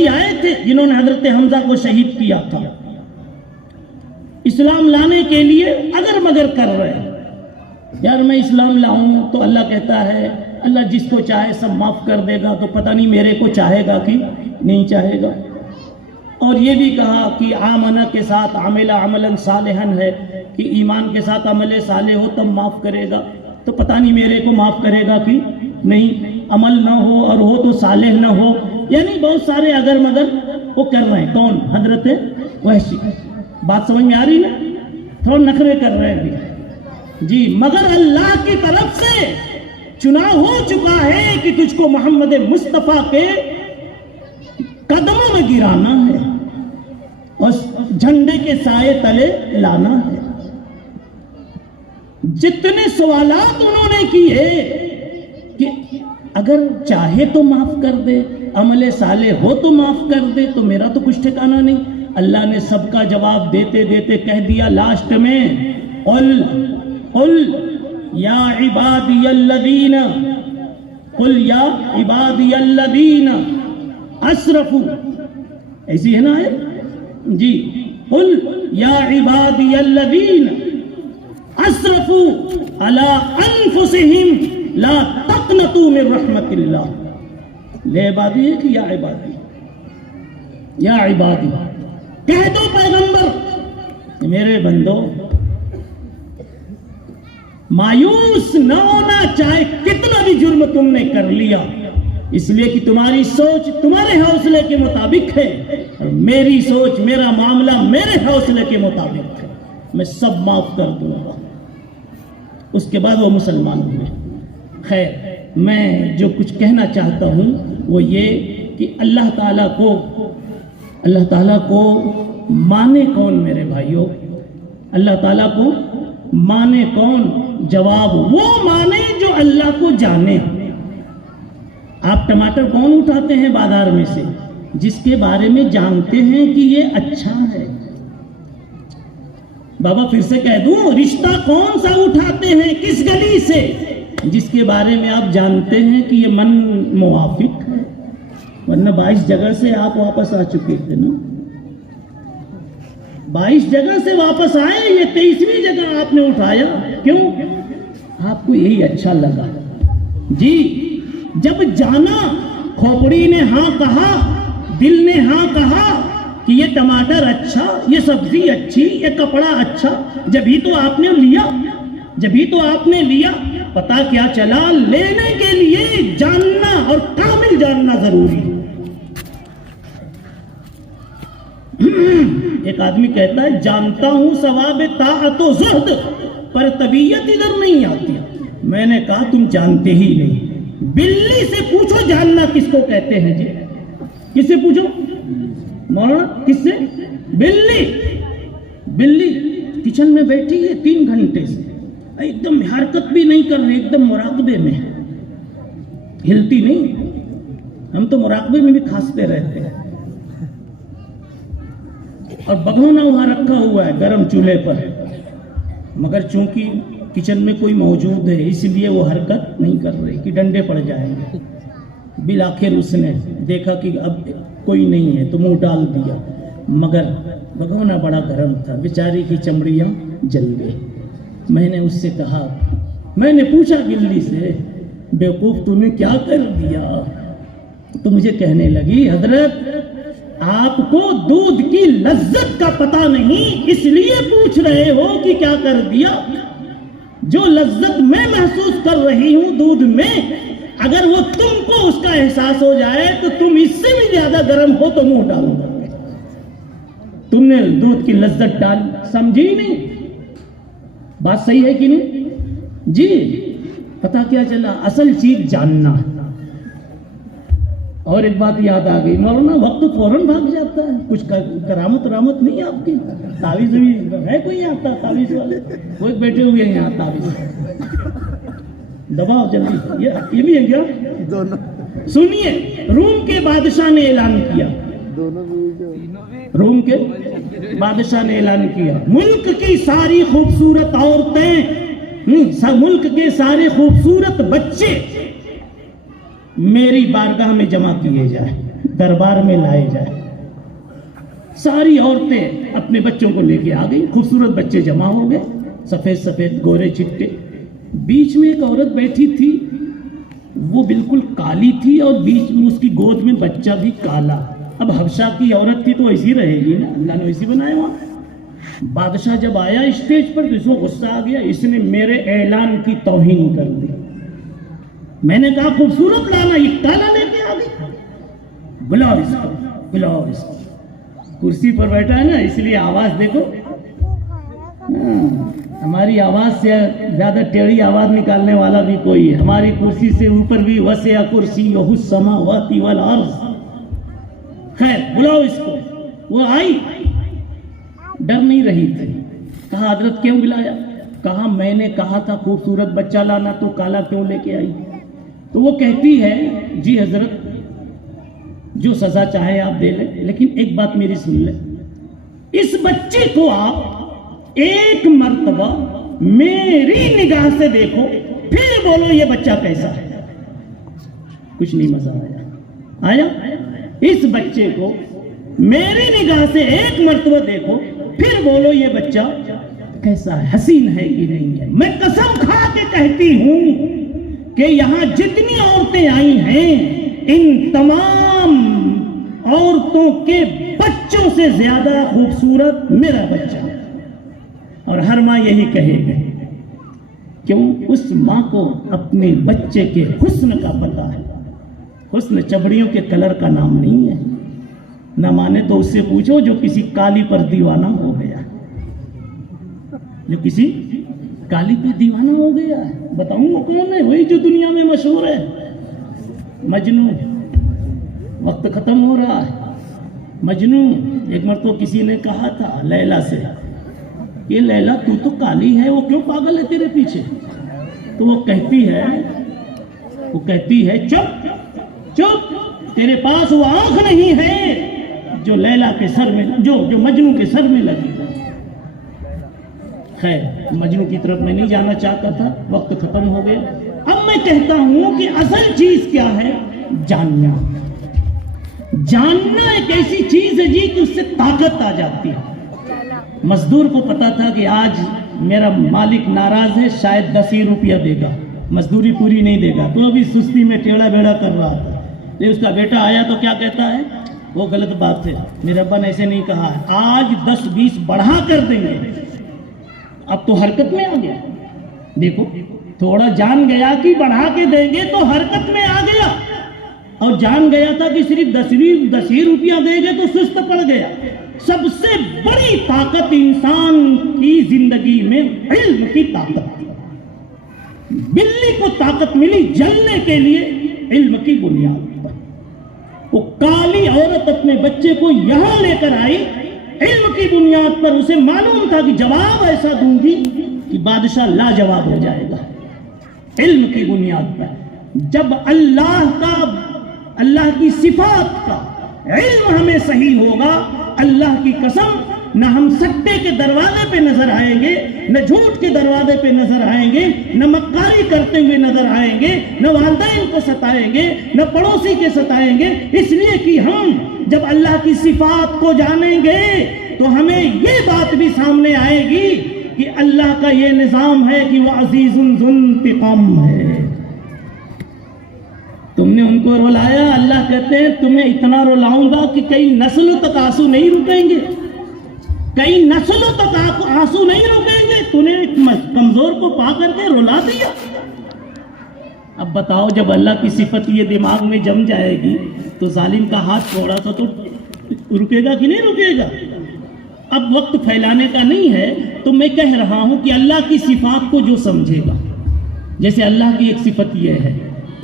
آئے تھے جنہوں نے حضرت حمزہ کو شہید کیا تھا، اسلام لانے کے لیے اگر مگر کر رہے ہیں، یار میں اسلام لاؤں تو اللہ کہتا ہے اللہ جس کو چاہے سب معاف کر دے گا، تو پتہ نہیں میرے کو چاہے گا کہ نہیں چاہے گا۔ اور یہ بھی کہا کہ آمنہ کے ساتھ عاملہ عملاً صالحاً ہے کہ ایمان کے ساتھ عمل صالح ہو تب معاف کرے گا، تو پتہ نہیں میرے کو معاف کرے گا کہ نہیں، عمل نہ ہو اور ہو تو صالح نہ ہو، یعنی بہت سارے اگر مگر وہ کر رہے ہیں۔ کون؟ حضرت وحشی۔ بات سمجھ میں آ رہی نا؟ تھوڑا نخرے کر رہے ہیں جی، مگر اللہ کی طرف سے چنا ہو چکا ہے کہ تجھ کو محمد مصطفیٰ کے قدموں میں گرانا ہے اور جھنڈے کے سائے تلے لانا ہے۔ جتنے سوالات انہوں نے کیے کہ اگر چاہے تو معاف کر دے، عمل صالح ہو تو معاف کر دے، تو میرا تو کچھ ٹھکانہ نہیں۔ اللہ نے سب کا جواب دیتے دیتے کہہ دیا لاسٹ میں، قل یا عبادی الذین، قل یا عبادی الذین اسرفوا، ایسی ہے نا جی، قل یا عبادی الذین اسرفوا علی انفسہم لا تقنطوا من رحمت اللہ۔ لے عبادی ہے کہ یا عبادی؟ یا عبادی کہہ دو پیغمبر، میرے بندو مایوس نہ ہونا، چاہے کتنا بھی جرم تم نے کر لیا، اس لیے کہ تمہاری سوچ تمہارے حوصلے کے مطابق ہے اور میری سوچ، میرا معاملہ میرے حوصلے کے مطابق ہے، میں سب معاف کر دوں گا۔ اس کے بعد وہ مسلمان ہوئے۔ خیر، میں جو کچھ کہنا چاہتا ہوں وہ یہ کہ اللہ تعالیٰ کو مانے کون میرے بھائیوں؟ اللہ تعالیٰ کو مانے کون؟ جواب وہ مانے جو اللہ کو جانے۔ آپ ٹماٹر کون اٹھاتے ہیں بازار میں سے؟ جس کے بارے میں جانتے ہیں کہ یہ اچھا ہے۔ بابا پھر سے کہہ دوں، رشتہ کون سا اٹھاتے ہیں کس گلی سے؟ جس کے بارے میں آپ جانتے ہیں کہ یہ من موافق ہے، ورنہ 22 جگہ سے آپ واپس آ چکے تھے نا، 22 جگہ سے واپس آئے، یہ 23ویں جگہ آپ نے اٹھایا، کیوں؟ آپ کو یہی اچھا لگا جی۔ جب جانا، کھوپڑی نے ہاں کہا، دل نے ہاں کہا کہ یہ ٹماٹر اچھا، یہ سبزی اچھی، یہ کپڑا اچھا، جبھی تو آپ نے لیا۔ پتا کیا چلا؟ لینے کے لیے جاننا اور کامل جاننا ضروری ہے۔ ایک آدمی کہتا ہے جانتا ہوں ثواب طاعت و زہد، پر طبیعت ادھر نہیں آتی۔ میں نے کہا تم جانتے ہی نہیں۔ بلی سے پوچھو جاننا کس کو کہتے ہیں جی؟ کس سے پوچھو مولانا؟ کس سے؟ بلی کچن میں بیٹھی ہے 3 گھنٹے سے، ایک دم حرکت بھی نہیں کر رہی، ایک دم مراقبے میں، ہلتی نہیں۔ ہم تو مراقبے میں بھی کھانستے رہتے ہیں۔ اور بھگونا وہاں رکھا ہوا ہے گرم چولہے پر، مگر چونکہ کچن میں کوئی موجود ہے اس لیے وہ حرکت نہیں کر رہی کہ ڈنڈے پڑ جائیں گے۔ بالآخر اس نے دیکھا کہ اب کوئی نہیں ہے تو منہ ڈال دیا، مگر بھگونا بڑا گرم تھا، بیچاری کی چمڑیاں جل گئی۔ میں نے اس سے کہا، میں نے پوچھا بلی سے، بیوقوف تو نے کیا کر دیا؟ تو مجھے کہنے لگی، حضرت آپ کو دودھ کی لذت کا پتہ نہیں اس لیے پوچھ رہے ہو کہ کیا کر دیا؟ جو لذت میں محسوس کر رہی ہوں دودھ میں، اگر وہ تم کو اس کا احساس ہو جائے تو تم اس سے بھی زیادہ گرم ہو تو منہ ڈالو گا۔ تم نے دودھ کی لذت ڈال سمجھی نہیں؟ بات صحیح ہے کہ نہیں؟ جی، پتا کیا چلا؟ اصل چیز جاننا۔ اور ایک بات یاد آ گئی، مولانا وقت فوراً بھاگ جاتا ہے، کچھ کرامت رامت نہیں آپ کی؟ تعویذ بھی ہے کوئی آتا تعویذ والے؟ وہ بیٹھے ہوئے ہیں یہاں تعویذ دباؤ جلدی، یہ بھی ہے کیا؟ دونوں سنیے، روم کے بادشاہ نے اعلان کیا، روم کے بادشاہ نے اعلان کیا، ملک کی ساری خوبصورت عورتیں، ملک کے سارے خوبصورت بچے میری بارگاہ میں جمع کیے جائیں، دربار میں لائے جائیں۔ ساری عورتیں اپنے بچوں کو لے کے آ گئی، خوبصورت بچے جمع ہو گئے، سفید سفید گورے چٹے۔ بیچ میں ایک عورت بیٹھی تھی، وہ بالکل کالی تھی اور بیچ میں اس کی گود میں بچہ بھی کالا۔ اب حبشہ کی عورت تھی تو ایسی رہے گی نا، اللہ نے ایسی بنایا وہاں۔ بادشاہ جب آیا اسٹیج پر تو اس کو غصہ آ گیا، اس نے میرے اعلان کی توہین کر دی۔ میں نے کہا خوبصورت لانا، یہ کالا لے کے آ گئی، بلاؤ اس کو، بلاؤ اس کو۔ کرسی پر بیٹھا ہے نا اس لیے آواز دیکھو، ہماری آواز سے زیادہ ٹیڑھی آواز نکالنے والا بھی کوئی ہے۔ ہماری کرسی سے اوپر بھی وسع کرسی السماوات والارض۔ خیر، بلاؤ اس کو۔ وہ آئی، ڈر نہیں رہی تھی۔ کہا حضرت کیوں بلایا؟ کہا میں نے کہا تھا خوبصورت بچہ لانا تو کالا کیوں لے کے آئی؟ تو وہ کہتی ہے جی حضرت جو سزا چاہے آپ دے لیں، لیکن ایک بات میری سن لیں، اس بچے کو آپ ایک مرتبہ میری نگاہ سے دیکھو، پھر بولو یہ بچہ کیسا ہے۔ کچھ نہیں مزہ آیا؟ اس بچے کو میری نگاہ سے ایک مرتبہ دیکھو، پھر بولو یہ بچہ کیسا ہے، حسین ہے کہ نہیں ہے۔ میں قسم کھا کے کہتی ہوں کہ یہاں جتنی عورتیں آئی ہیں ان تمام عورتوں کے بچوں سے زیادہ خوبصورت میرا بچہ ہے، اور ہر ماں یہی کہے گی۔ کیوں؟ اس ماں کو اپنے بچے کے حسن کا پتہ ہے۔ حسن چبڑیوں کے کلر کا نام نہیں ہے، نہ مانے تو اس سے پوچھو جو کسی کالی پر دیوانہ ہو گیا، جو کسی کالی پہ دیوانہ ہو گیا ہے۔ بتاؤں گا کون ہے؟ وہی جو دنیا میں مشہور ہے، مجنوں۔ وقت ختم ہو رہا ہے۔ مجنوں، ایک مرتبہ کسی نے کہا تھا لیلا سے کہ لیلا تو کالی ہے، وہ کیوں پاگل ہے تیرے پیچھے؟ تو وہ کہتی ہے چپ چپ، تیرے پاس وہ آنکھ نہیں ہے جو لیلا کے سر میں، جو مجنوں کے سر میں لگی۔ خیر، مجنوں کی طرف میں نہیں جانا چاہتا تھا، وقت ختم ہو گیا۔ اب میں کہتا ہوں کہ اصل چیز کیا ہے؟ جاننا۔ جاننا ایک ایسی چیز ہے جی کہ اس سے طاقت آ جاتی ہے۔ مزدور کو پتا تھا کہ آج میرا مالک ناراض ہے، شاید 10 روپیہ دے گا، مزدوری پوری نہیں دے گا، تو ابھی سستی میں ٹیڑھا بیڑا کر رہا تھا۔ اس کا بیٹا آیا تو کیا کہتا ہے؟ وہ غلط بات ہے، میرے ابا نے ایسے نہیں کہا ہے، آج 10-20 بڑھا کر دیں گے۔ اب تو حرکت میں آ گیا، دیکھو تھوڑا جان گیا کہ بڑھا کے دیں گے تو حرکت میں آ گیا، اور جان گیا تھا کہ صرف 10 روپیہ دیں گے تو سست پڑ گیا۔ سب سے بڑی طاقت انسان کی زندگی میں علم کی طاقت ہے۔ بلی کو طاقت ملی جلنے کے لیے علم کی بنیاد پر۔ وہ کالی عورت اپنے بچے کو یہاں لے کر آئی علم کی بنیاد پر، اسے معلوم تھا کہ جواب ایسا دوں گی کہ بادشاہ لاجواب ہو جائے گا۔ علم کی بنیاد پر جب اللہ کی صفات کا علم ہمیں صحیح ہوگا، اللہ کی قسم نہ ہم سٹے کے دروازے پہ نظر آئیں گے، نہ جھوٹ کے دروازے پہ نظر آئیں گے، نہ مکاری کرتے ہوئے نظر آئیں گے، نہ والدین کو ستائیں گے، نہ پڑوسی کے ستائیں گے، اس لیے کہ ہم جب اللہ کی صفات کو جانیں گے تو ہمیں یہ بات بھی سامنے آئے گی کہ اللہ کا یہ نظام ہے کہ وہ عزیز ذو انتقام ہے۔ تم نے ان کو رلایا، اللہ کہتے ہیں تمہیں اتنا رلاؤں گا کہ کئی نسلوں تک آنسو نہیں رکیں گے، کئی نسلوں تک آنسو نہیں رکیں گے۔ تو نے ایک کمزور کو پا کر کے رلا دیا۔ اب بتاؤ جب اللہ کی صفت یہ دماغ میں جم جائے گی تو ظالم کا ہاتھ تھوڑا سا تو رکے گا کہ نہیں رکے گا؟ اب وقت پھیلانے کا نہیں ہے، تو میں کہہ رہا ہوں کہ اللہ کی صفات کو جو سمجھے گا، جیسے اللہ کی ایک صفت یہ ہے،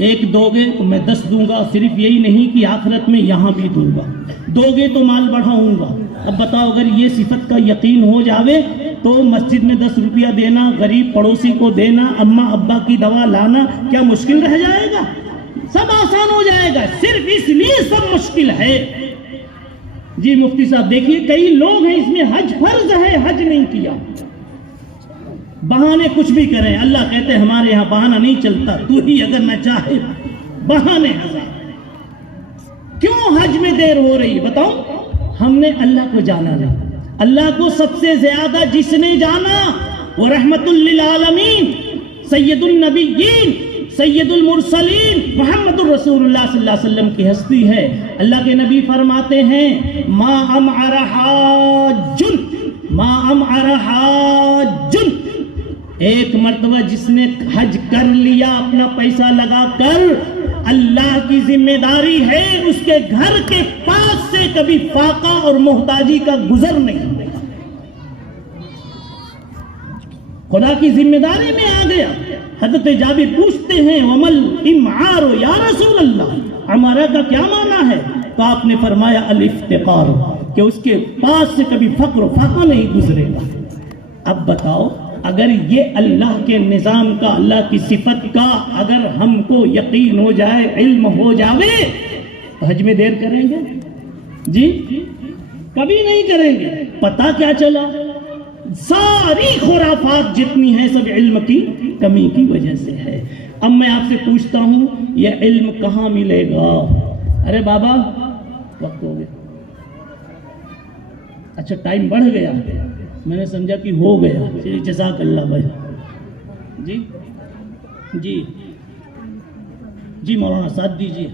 ایک دو گے تو میں 10 دوں گا، صرف یہی نہیں کہ آخرت میں یہاں بھی دوں گا، دو گے تو مال بڑھاؤں گا۔ اب بتاؤ اگر یہ صفت کا یقین ہو جاوے تو مسجد میں 10 روپیہ دینا، غریب پڑوسی کو دینا، اماں ابا کی دوا لانا کیا مشکل رہ جائے گا؟ سب آسان ہو جائے گا۔ صرف اس لیے سب مشکل ہے۔ جی مفتی صاحب دیکھیے، کئی لوگ ہیں اس میں حج فرض ہے، حج نہیں کیا، بہانے کچھ بھی کریں، اللہ کہتے ہیں ہمارے یہاں بہانہ نہیں چلتا، تو ہی اگر نہ چاہے بہانے ہزار۔ کیوں حج میں دیر ہو رہی؟ بتاؤ، ہم نے اللہ کو جانا نہیں۔ اللہ کو سب سے زیادہ جس نے جانا وہ رحمت للعالمین، سید النبیین، سید المرسلین، محمد الرسول اللہ صلی اللہ علیہ وسلم کی ہستی ہے۔ اللہ کے نبی فرماتے ہیں ما امعر حاج، ما امعر حاج، ایک مرتبہ جس نے حج کر لیا اپنا پیسہ لگا کر، اللہ کی ذمہ داری ہے اس کے گھر کے پاس سے کبھی فاقہ اور محتاجی کا گزر نہیں۔ خدا کی ذمہ داری میں آ گیا۔ حضرت جابر پوچھتے ہیں ومل امعار یا رسول اللہ، امارہ کا کیا معنی ہے؟ تو آپ نے فرمایا الافتقار، کہ اس کے پاس سے کبھی فقر و فاقہ نہیں گزرے گا۔ اب بتاؤ اگر یہ اللہ کے نظام کا، اللہ کی صفت کا اگر ہم کو یقین ہو جائے، علم ہو جاوے، تو حج میں دیر کریں گے؟ جی کبھی نہیں کریں گے۔ پتہ کیا چلا؟ ساری خرافات جتنی ہیں سب علم کی کمی کی وجہ سے ہے۔ اب میں آپ سے پوچھتا ہوں یہ علم کہاں ملے گا؟ ارے بابا وقت ہو گیا، اچھا ٹائم بڑھ گیا، میں نے سمجھا کہ ہو گیا۔ جزاک اللہ بھائی۔ جی جی جی مولانا ساتھ دیجیے۔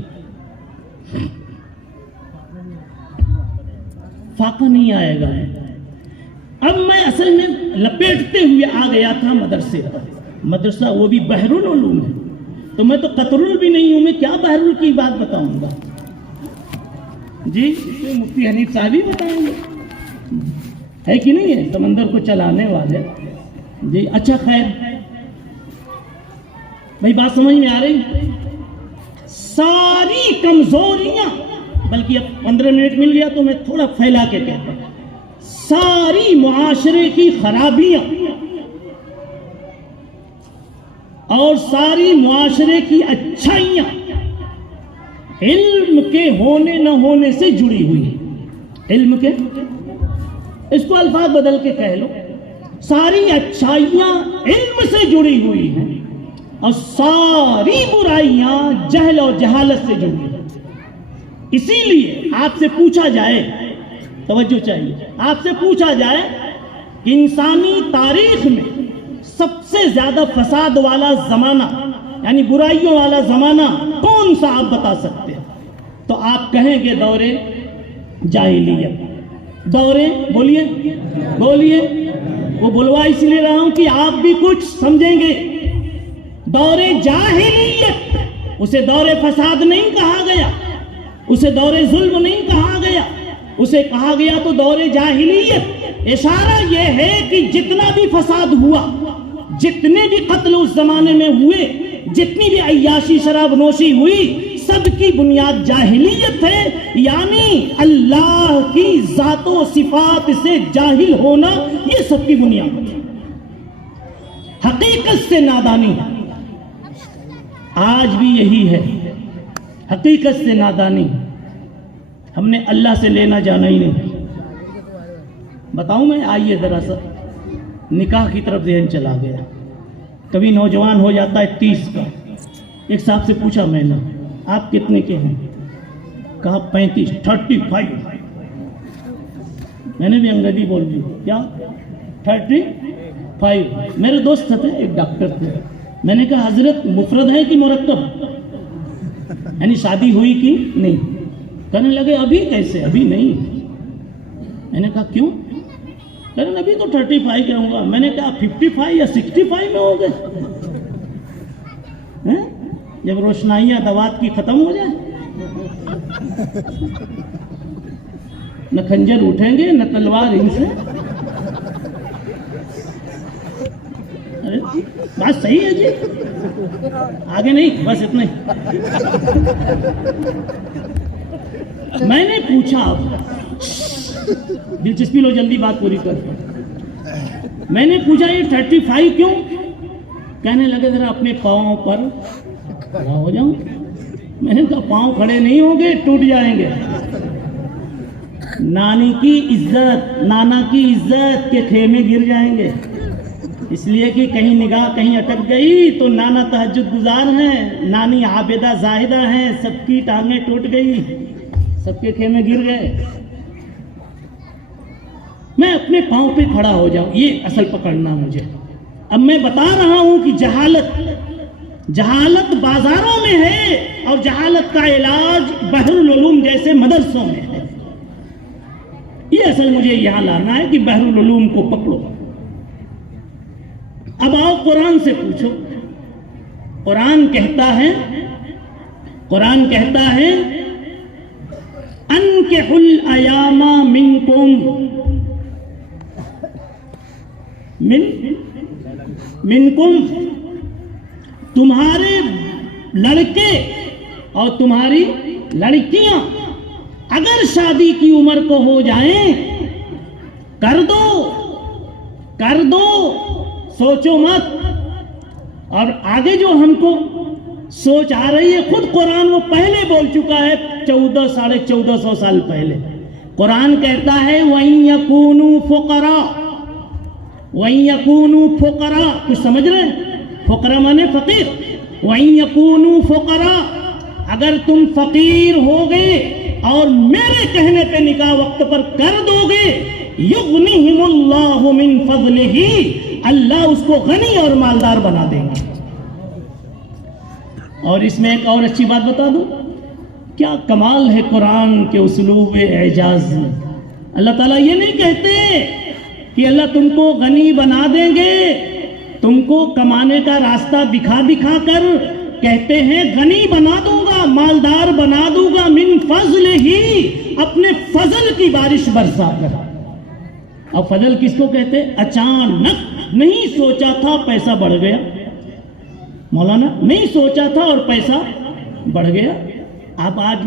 فاقہ نہیں آئے گا۔ اب میں اصل میں لپیٹتے ہوئے آ گیا تھا مدرسے پر، مدرسہ وہ بھی بحر العلوم ہے، تو میں تو قطر بھی نہیں ہوں، میں کیا بحر کی بات بتاؤں گا؟ جی مفتی حنیف صاحب ہی بتائیں گے، ہے کہ نہیں ہے سمندر کو چلانے والے۔ جی اچھا خیر بھائی، بات سمجھ میں آ رہی؟ ساری کمزوریاں، بلکہ اب 15 منٹ مل گیا تو میں تھوڑا پھیلا کے کہتا ہوں، ساری معاشرے کی خرابیاں اور ساری معاشرے کی اچھائیاں علم کے ہونے نہ ہونے سے جڑی ہوئی ہیں۔ علم کے، اس کو الفاظ بدل کے کہہ لو، ساری اچھائیاں علم سے جڑی ہوئی ہیں اور ساری برائیاں جہل اور جہالت سے جڑی ہیں۔ اسی لیے آپ سے پوچھا جائے، توجہ چاہیے، آپ سے پوچھا جائے کہ انسانی تاریخ میں سب سے زیادہ فساد والا زمانہ یعنی برائیوں والا زمانہ کون سا آپ بتا سکتے ہیں؟ تو آپ کہیں گے دور جاہلیت۔ دور بولیے بولیے، وہ بلوا اس لیے رہا ہوں کہ آپ بھی کچھ سمجھیں گے۔ دور جاہلیت، اسے دور فساد نہیں کہا گیا، اسے دور ظلم نہیں کہا گیا، اسے کہا گیا تو دور جاہلیت۔ اشارہ یہ ہے کہ جتنا بھی فساد ہوا، جتنے بھی قتل اس زمانے میں ہوئے، جتنی بھی عیاشی شراب نوشی ہوئی، سب کی بنیاد جاہلیت ہے، یعنی اللہ کی ذات و صفات سے جاہل ہونا، یہ سب کی بنیاد ہے، حقیقت سے نادانی۔ آج بھی یہی ہے، حقیقت سے نادانی۔ ہم نے اللہ سے لینا جانا ہی نہیں۔ بتاؤں میں؟ آئیے ذرا سا نکاح کی طرف ذہن چلا گیا. کبھی نوجوان ہو جاتا ہے 30 کا. ایک صاحب سے پوچھا میں نے آپ کتنے کے ہیں؟ کہا 35. 35. میں نے بھی انگریزی بول دی. کیا 35؟ میرے دوست تھے ایک ڈاکٹر تھے. میں نے کہا حضرت مفرد ہے کہ مرکب؟ یعنی شادی ہوئی کہ نہیں؟ کہنے لگے ابھی کیسے، ابھی نہیں. میں نے کہا کیوں؟ کہنے لگے ابھی تو 35 کا ہوں گا. میں نے کہا 55 یا 65 میں ہو گئے؟ جب روشنائیاں دوات کی ختم ہو جائیں، نہ خنجر اٹھیں گے نہ تلوار ان سے. بات صحیح ہے جی، آگے نہیں، بس اتنا ہی. میں نے پوچھا، دلچسپی لو، جلدی بات پوری کر. میں نے پوچھا یہ 35 کیوں؟ کہنے لگے ذرا اپنے پاؤں پر کھڑا ہو جاؤں. میں نے کہا پاؤں کھڑے نہیں ہوں گے، ٹوٹ جائیں گے. نانی کی عزت، نانا کی عزت کے خیمے گر جائیں گے. اس لیے کہ کہیں نگاہ کہیں اٹک گئی تو نانا تہجد گزار ہیں، نانی عابدہ زاہدہ ہیں، سب کی ٹانگیں ٹوٹ گئی، سب کے خیمے گر گئے. میں اپنے پاؤں پہ کھڑا ہو جاؤں، یہ اصل پکڑنا مجھے. اب میں بتا رہا ہوں کہ جہالت بازاروں میں ہے اور جہالت کا علاج بحر العلوم جیسے مدرسوں میں ہے. یہ اصل مجھے یہاں لانا ہے کہ بحر العلوم کو پکڑو. اب آؤ قرآن سے پوچھو. قرآن کہتا ہے انکحوا الایام منکم، تمہارے لڑکے اور تمہاری لڑکیاں اگر شادی کی عمر کو ہو جائیں، کر دو، سوچو مت. اور آگے جو ہم کو سوچ آ رہی ہے، خود قرآن وہ پہلے بول چکا ہے 1400 سال پہلے. قرآن کہتا ہے وَإِن يَكُونُوا فُقَرَاءَ، کچھ سمجھ رہے ہیں؟ فقراء مانے فقیر. وَإِن يَكُونُوا فُقَرَاءَ، اگر تم فقیر ہو گئے اور میرے کہنے پہ نکاح وقت پر کر دو گے، يُغْنِهِمُ اللَّهُ مِن فَضْلِهِ، اللہ اس کو غنی اور مالدار بنا دیں گے. اور اس میں ایک اور اچھی بات بتا دوں، کیا کمال ہے قرآن کے اسلوب اعجاز میں. اللہ تعالیٰ یہ نہیں کہتے کہ اللہ تم کو غنی بنا دیں گے، تم کو کمانے کا راستہ دکھا کر کہتے ہیں غنی بنا دوں گا، مالدار بنا دوں گا، من فضل ہی، اپنے فضل کی بارش برسا کر. اب فضل کس کو کہتے؟ اچانک نہیں سوچا تھا پیسہ بڑھ گیا. مولانا نہیں سوچا تھا اور پیسہ بڑھ گیا. آپ آج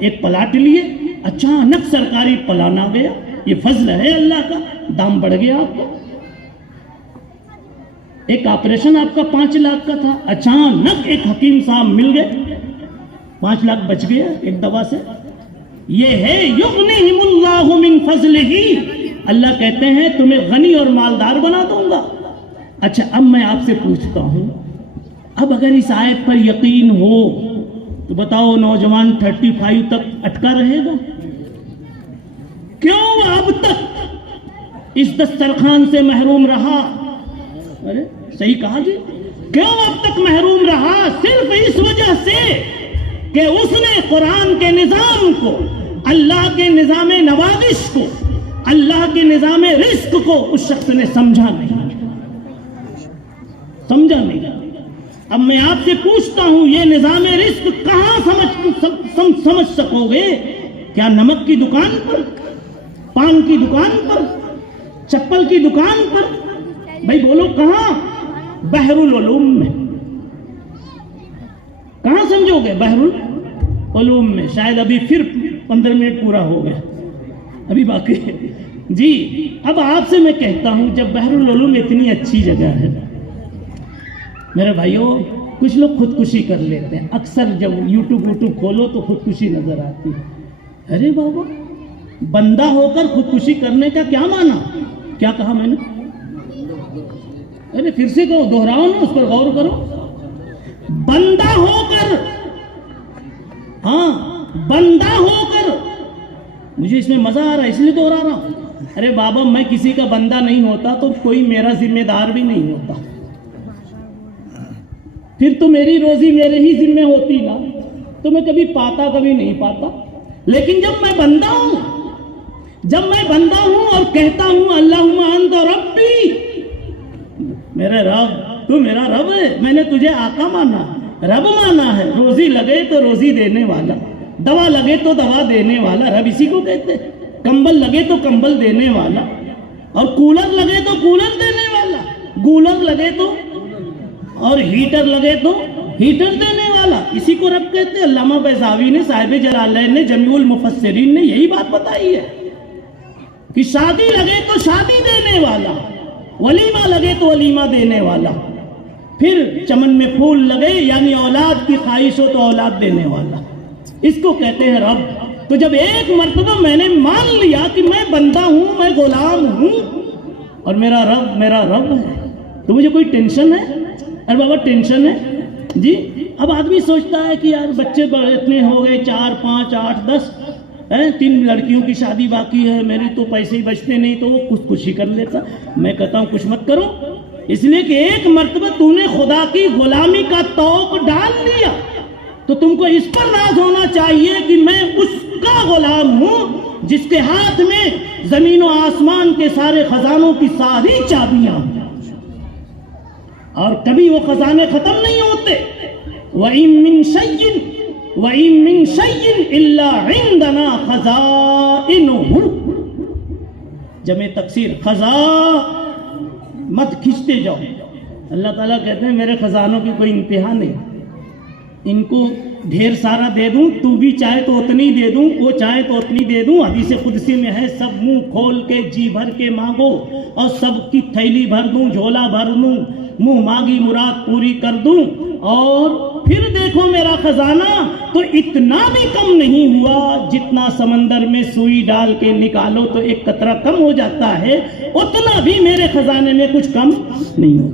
ایک پلاٹ لیے، اچانک سرکاری پلان آ گیا، یہ فضل ہے اللہ کا، دام بڑھ گیا آپ کا. ایک آپریشن آپ کا 5 لاکھ کا تھا، اچانک ایک حکیم صاحب مل گئے، 5 لاکھ بچ گیا ایک دوا سے. یہ ہے یغنیہم اللہ من فضلہ، اللہ کہتے ہیں تمہیں غنی اور مالدار بنا دوں گا. اچھا اب میں آپ سے پوچھتا ہوں، اب اگر اس آیت پر یقین ہو تو بتاؤ نوجوان 35 تک اٹکا رہے گا؟ کیوں اب تک اس دسترخوان سے محروم رہا؟ ارے صحیح کہا جی، کیوں اب تک محروم رہا؟ صرف اس وجہ سے کہ اس نے قرآن کے نظام کو، اللہ کے نظام نوازش کو، اللہ کے نظام رزق کو اس شخص نے سمجھا نہیں. اب میں آپ سے پوچھتا ہوں، یہ نظام رزق کہاں سمجھ سکو گے؟ کیا نمک کی دکان پر، پان کی دکان پر، چپل کی دکان پر؟ بھائی بولو کہاں؟ بحر العلوم میں. کہاں سمجھو گے؟ بحر العلوم میں. شاید ابھی پھر 15 منٹ پورا ہو گیا، ابھی باقی ہے جی. اب آپ سے میں کہتا ہوں، جب بحر العلوم اتنی اچھی جگہ ہے، میرے بھائیوں کچھ لوگ خودکشی کر لیتے ہیں. اکثر جب یوٹیوب کھولو تو خودکشی نظر آتی ہے. ارے بابا بندہ ہو کر خودکشی کرنے کا کیا مانا؟ کیا کہا میں نے؟ ارے پھر سے کہو، دہراؤ نا، اس پر غور کرو. بندہ ہو کر، ہاں بندہ ہو کر، مجھے اس میں مزہ آ رہا ہے اس لیے دوہرا رہا ہوں. ارے بابا میں کسی کا بندہ نہیں ہوتا تو کوئی میرا ذمہ دار بھی نہیں ہوتا، پھر تو میری روزی میرے ہی ذمہ ہوتی نا، تو میں کبھی پاتا کبھی نہیں پاتا. لیکن جب میں بندہ ہوں اور کہتا ہوں اللہم انت ربی، میرے رب، تو میرا رب ہے، میں نے تجھے آقا مانا، رب مانا ہے. روزی لگے تو روزی دینے والا، دوا لگے تو دوا دینے والا، رب اسی کو کہتے. کمبل لگے تو کمبل دینے والا، اور کولر لگے تو کولر دینے والا، گولر لگے تو، اور ہیٹر لگے تو ہیٹر دینے والا، اسی کو رب کہتے. علامہ بیضاوی نے، صاحب جلالین نے، جمیع المفسرین نے یہی بات بتائی ہے کہ شادی لگے تو شادی دینے والا، ولیمہ لگے تو ولیمہ دینے والا، پھر چمن میں پھول لگے یعنی اولاد کی خواہش ہو تو اولاد دینے والا، اس کو کہتے ہیں رب. تو جب ایک مرتبہ میں نے مان لیا کہ میں بندہ ہوں، میں غلام ہوں، اور میرا رب ہے، تو مجھے کوئی ٹینشن ہے؟ ارے بابا ٹینشن ہے جی. اب آدمی سوچتا ہے کہ یار بچے اتنے ہو گئے، 4 5 8 10، 3 لڑکیوں کی شادی باقی ہے، میرے تو پیسے ہی بچتے نہیں، تو وہ خودکشی کر لیتا. میں کہتا ہوں کچھ مت کرو، اس لیے کہ ایک مرتبہ تو نے خدا کی غلامی کا طوق ڈال لیا تو تم کو اس پر ناز ہونا چاہیے کہ میں اس کا غلام ہوں جس کے ہاتھ میں زمین و آسمان کے سارے خزانوں کی ساری چابیاں، اور کبھی وہ خزانے ختم نہیں ہوتے. وَإِن مِّن شَيْءٍ إِلَّا عِندَنَا خَزَائِنُهُ. جمع تکسیر، مت کھینچتے جاؤ. اللہ تعالیٰ کہتے ہیں میرے خزانوں کی کوئی انتہا نہیں، ان کو ڈھیر سارا دے دوں، تو بھی چاہے تو اتنی دے دوں، وہ چاہے تو اتنی دے دوں. حدیث قدسی میں ہے سب منہ کھول کے جی بھر کے مانگو اور سب کی تھیلی بھر دوں، جھولا بھر دوں، منہ مانگی مراد پوری کر دوں. اور پھر دیکھو میرا خزانہ تو اتنا بھی کم نہیں ہوا، جتنا سمندر میں سوئی ڈال کے نکالو تو ایک قطرہ کم ہو جاتا ہے، اتنا بھی میرے خزانے میں کچھ کم نہیں ہو.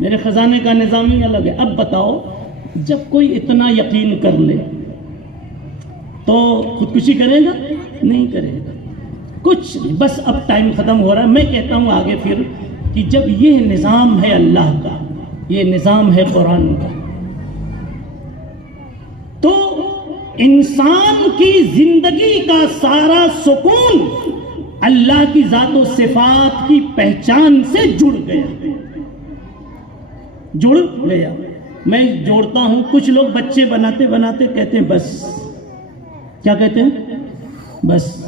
میرے خزانے کا نظام ہی الگ ہے. اب بتاؤ جب کوئی اتنا یقین کر لے تو خودکشی کرے گا؟ نہیں کرے گا، کچھ نہیں. بس اب ٹائم ختم ہو رہا ہے. میں کہتا ہوں آگے پھر کہ جب یہ نظام ہے اللہ کا، یہ نظام ہے قرآن کا، تو انسان کی زندگی کا سارا سکون اللہ کی ذات و صفات کی پہچان سے جڑ گیا. میں جوڑتا ہوں، کچھ لوگ بچے بناتے بناتے کہتے ہیں بس. کیا کہتے ہیں؟ بس.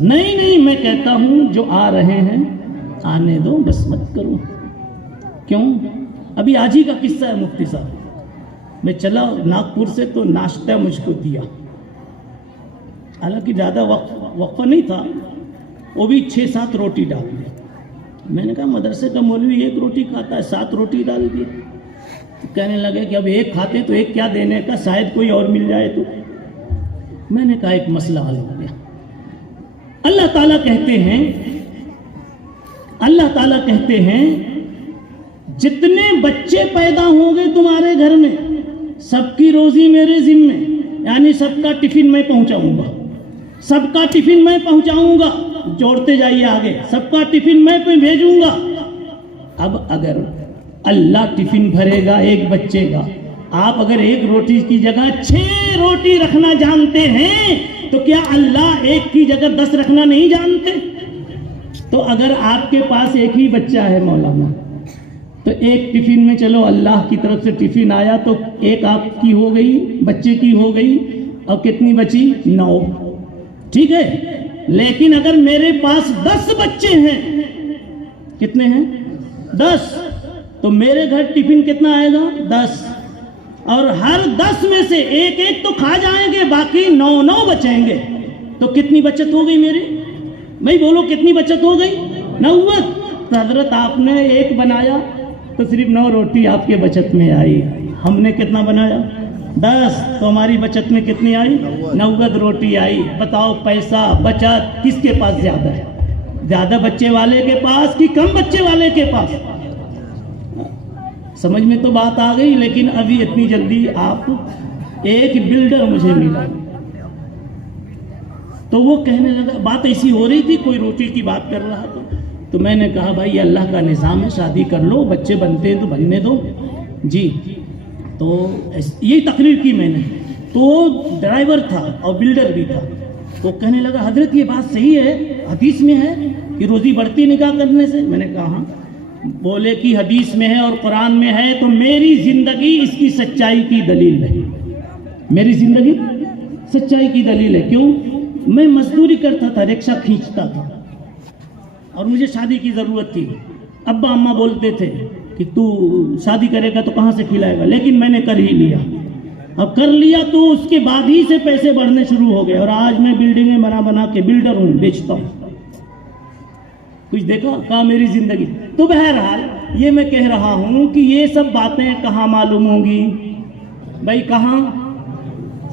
نہیں، میں کہتا ہوں جو آ رہے ہیں آنے دو، بس مت کرو. کیوں؟ ابھی آج ہی کا قصہ ہے. مفتی صاحب میں چلا ناگپور سے تو ناشتہ مجھ کو دیا، حالانکہ زیادہ وقفہ نہیں تھا، وہ بھی 6-7 روٹی ڈال دی. میں نے کہا مدرسے کا مولوی 1 روٹی کھاتا ہے، 7 روٹی ڈال دی. کہنے لگے کہ اب 1 کھاتے تو 1 کیا دینے کا، شاید کوئی اور مل جائے تو. میں نے کہا ایک مسئلہ حل ہو گیا. اللہ تعالیٰ کہتے ہیں جتنے بچے پیدا ہوں گے تمہارے گھر میں سب کی روزی میرے ذمے، یعنی سب کا ٹفن میں پہنچاؤں گا. جوڑتے جائیے آگے، سب کا ٹفن میں بھیجوں گا. اب اگر اللہ ٹفن بھرے گا ایک بچے کا، آپ اگر 1 روٹی کی جگہ 6 روٹی رکھنا جانتے ہیں تو کیا اللہ 1 کی جگہ 10 رکھنا نہیں جانتے؟ تو اگر آپ کے پاس 1 ہی بچہ ہے مولانا، تو 1 ٹفن میں چلو اللہ کی طرف سے ٹفن آیا تو 1 آپ کی ہو گئی، بچے کی ہو گئی، اور کتنی بچی؟ 9. ٹھیک ہے. لیکن اگر میرے پاس 10 بچے ہیں، کتنے ہیں؟ 10. تو میرے گھر ٹفن کتنا آئے گا؟ 10. اور ہر 10 میں سے 1 تو کھا جائیں گے، باقی 9 بچیں گے. تو کتنی بچت ہو گئی میری؟ میں بولو کتنی بچت ہو گئی؟ 90. تو حضرت آپ نے 1 بنایا تو صرف 9 روٹی آپ کے بچت میں آئی. ہم نے کتنا بنایا؟ 10 تو ہماری بچت میں کتنی آئی؟ 90 روٹی آئی. بتاؤ پیسہ بچت کس کے پاس زیادہ ہے؟ زیادہ بچے والے کے پاس کہ کم بچے والے کے پاس؟ سمجھ میں تو بات آ گئی. لیکن ابھی اتنی جلدی آپ ایک بلڈر مجھے ملا تو وہ کہنے لگا, بات ایسی ہو رہی تھی, کوئی روٹی کی بات کر رہا تھا, تو میں نے کہا بھائی اللہ کا نظام ہے, شادی کر لو, بچے بنتے ہیں تو بننے دو جی. تو یہی تقریر کی میں نے. تو ڈرائیور تھا اور بلڈر بھی تھا. وہ کہنے لگا حضرت یہ بات صحیح ہے, حدیث میں ہے کہ روزی بڑھتی نکاح کرنے سے. میں نے کہا ہاں. بولے کہ حدیث میں ہے اور قرآن میں ہے, تو میری زندگی اس کی سچائی کی دلیل ہے. میری زندگی سچائی کی دلیل ہے. کیوں؟ میں مزدوری کرتا تھا, رکشہ کھینچتا تھا اور مجھے شادی کی ضرورت تھی. ابا اماں بولتے تھے کہ تو شادی کرے گا تو کہاں سے کھلائے گا, لیکن میں نے کر ہی لیا. اب کر لیا تو اس کے بعد ہی سے پیسے بڑھنے شروع ہو گئے اور آج میں بلڈنگیں بنا کے بلڈر ہوں, بیچتا ہوں. کچھ دیکھا کہا میری زندگی. تو بہرحال یہ میں کہہ رہا ہوں کہ یہ سب باتیں کہاں معلوم ہوں گی بھائی؟ کہاں؟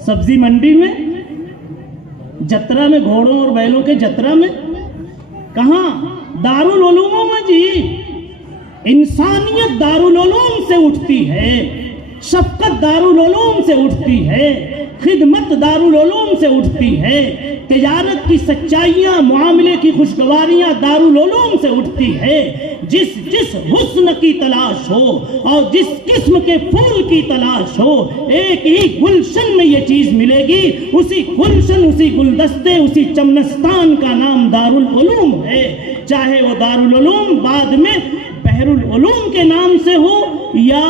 سبزی منڈی میں, جترا میں, گھوڑوں اور بیلوں کے جترا میں. کہاں؟ دارالعلوموں میں جی. انسانیت دارالعلوم سے اٹھتی ہے, شفقت دارالعلوم سے اٹھتی ہے, خدمت دارالعلوم سے اٹھتی ہے, تجارت کی سچائیاں, معاملے کی خوشگواریاں دارالعلوم سے اٹھتی ہے. جس حسن کی تلاش ہو اور جس قسم کے پھول کی تلاش ہو, ایک ہی گلشن میں یہ چیز ملے گی. اسی گلشن, اسی گلدستے, اسی چمنستان کا نام دارالعلوم ہے. چاہے وہ دارالعلوم بعد میں بحر العلوم کے نام سے ہو یا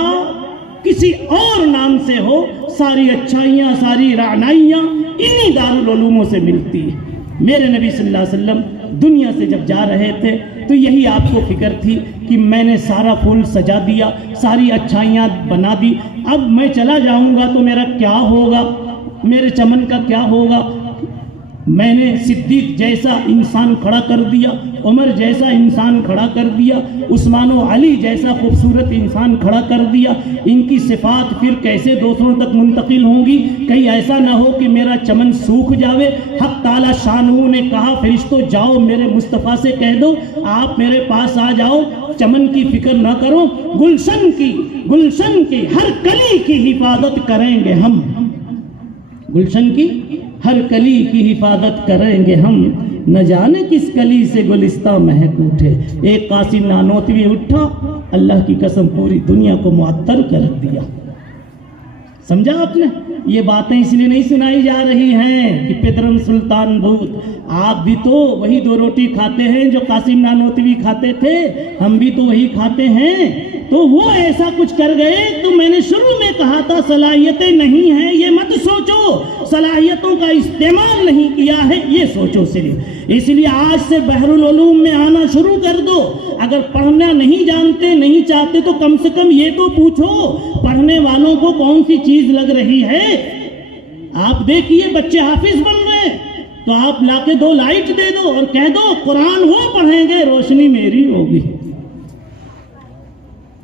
کسی اور نام سے ہو, ساری اچھائیاں, ساری رعنائیاں انہی دارالعلوموں سے ملتی ہیں. میرے نبی صلی اللہ علیہ وسلم دنیا سے جب جا رہے تھے تو یہی آپ کو فکر تھی کہ میں نے سارا پھول سجا دیا, ساری اچھائیاں بنا دی, اب میں چلا جاؤں گا تو میرا کیا ہوگا, میرے چمن کا کیا ہوگا. میں نے صدیق جیسا انسان کھڑا کر دیا, عمر جیسا انسان کھڑا کر دیا, عثمان و علی جیسا خوبصورت انسان کھڑا کر دیا. ان کی صفات پھر کیسے دوسروں تک منتقل ہوں گی؟ کہیں ایسا نہ ہو کہ میرا چمن سوکھ جاوے. حق تعالی شانہ نے کہا فرشتوں جاؤ میرے مصطفیٰ سے کہہ دو آپ میرے پاس آ جاؤ, چمن کی فکر نہ کرو, گلشن کی ہر کلی کی حفاظت کریں گے ہم. گلشن کی ہر کلی کی حفاظت کریں گے ہم, نہ جانے کس کلی سے گلستہ مہک اٹھے. ایک قاسم نانوتوی اٹھا, اللہ کی قسم پوری دنیا کو معطر کر دیا. سمجھا آپ نے؟ یہ باتیں اس لیے نہیں سنائی جا رہی ہیں کہ پدرم سلطان بھوت, آپ بھی تو وہی 2 روٹی کھاتے ہیں جو قاسم نانوتوی کھاتے تھے, ہم بھی تو وہی کھاتے ہیں. تو وہ ایسا کچھ کر گئے تو میں نے شروع میں کہا تھا صلاحیتیں نہیں ہیں یہ مت سوچو, صلاحیتوں کا استعمال نہیں کیا ہے یہ سوچو صرف. اس لیے آج سے بحر العلوم میں آنا شروع کر دو. اگر پڑھنا نہیں جانتے, نہیں چاہتے تو کم سے کم یہ تو پوچھو پڑھنے والوں کو کون سی چیز لگ رہی ہے. آپ دیکھیے بچے حافظ بن رہے تو آپ لا کے 2 لائٹ دے دو اور کہہ دو قرآن وہ پڑھیں گے, روشنی میری ہوگی.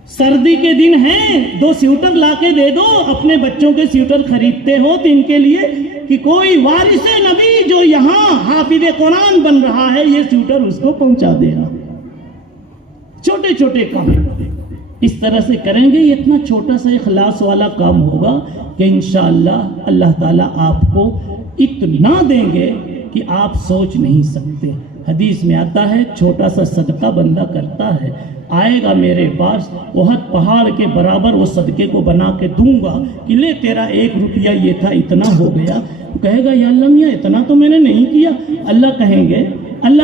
سردی کے دن ہیں 2 سویٹر لا کے دے دو, اپنے بچوں کے سویٹر خریدتے ہو تو ان کے لیے کہ کوئی وارث نبی جو یہاں حافظ قرآن بن رہا ہے یہ سویٹر اس کو پہنچا دے رہا. چھوٹے چھوٹے کام اس طرح سے کریں گے, یہ اتنا چھوٹا سا اخلاص والا کام ہوگا کہ انشاءاللہ اللہ تعالیٰ آپ کو اتنا دیں گے کہ آپ سوچ نہیں سکتے. حدیث میں آتا ہے چھوٹا سا صدقہ بندہ کرتا ہے, آئے گا میرے پاس, احد پہاڑ کے برابر وہ صدقے کو بنا کے دوں گا کہ لے تیرا 1 روپیہ یہ تھا اتنا ہو گیا. کہے گا یا اللہ میاں اتنا تو میں نے نہیں کیا. اللہ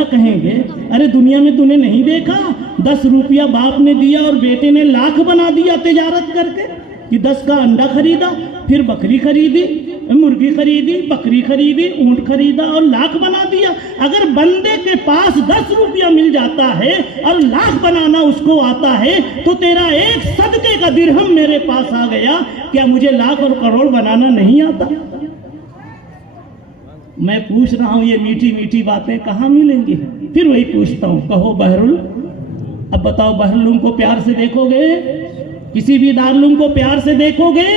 کہیں گے ارے دنیا میں تو نے نہیں دیکھا 10 روپیہ باپ نے دیا اور بیٹے نے لاکھ بنا دیا تجارت کر کے, کہ 10 کا انڈا خریدا, پھر بکری خریدی, مرغی خریدی, بکری خریدی, اونٹ خریدا اور لاکھ بنا دیا. اگر بندے کے پاس 10 روپیہ مل جاتا ہے اور لاکھ بنانا اس کو آتا ہے تو تیرا 1 صدقے کا درہم میرے پاس آ گیا, کیا مجھے لاکھ اور کروڑ بنانا نہیں آتا؟ میں پوچھ رہا ہوں یہ میٹھی میٹھی باتیں کہاں ملیں گی؟ پھر وہی پوچھتا ہوں, کہو اب بتاؤ بحر العلوم کو پیار سے دیکھو گے, کسی بھی دارالعلوم کو پیار سے دیکھو گے,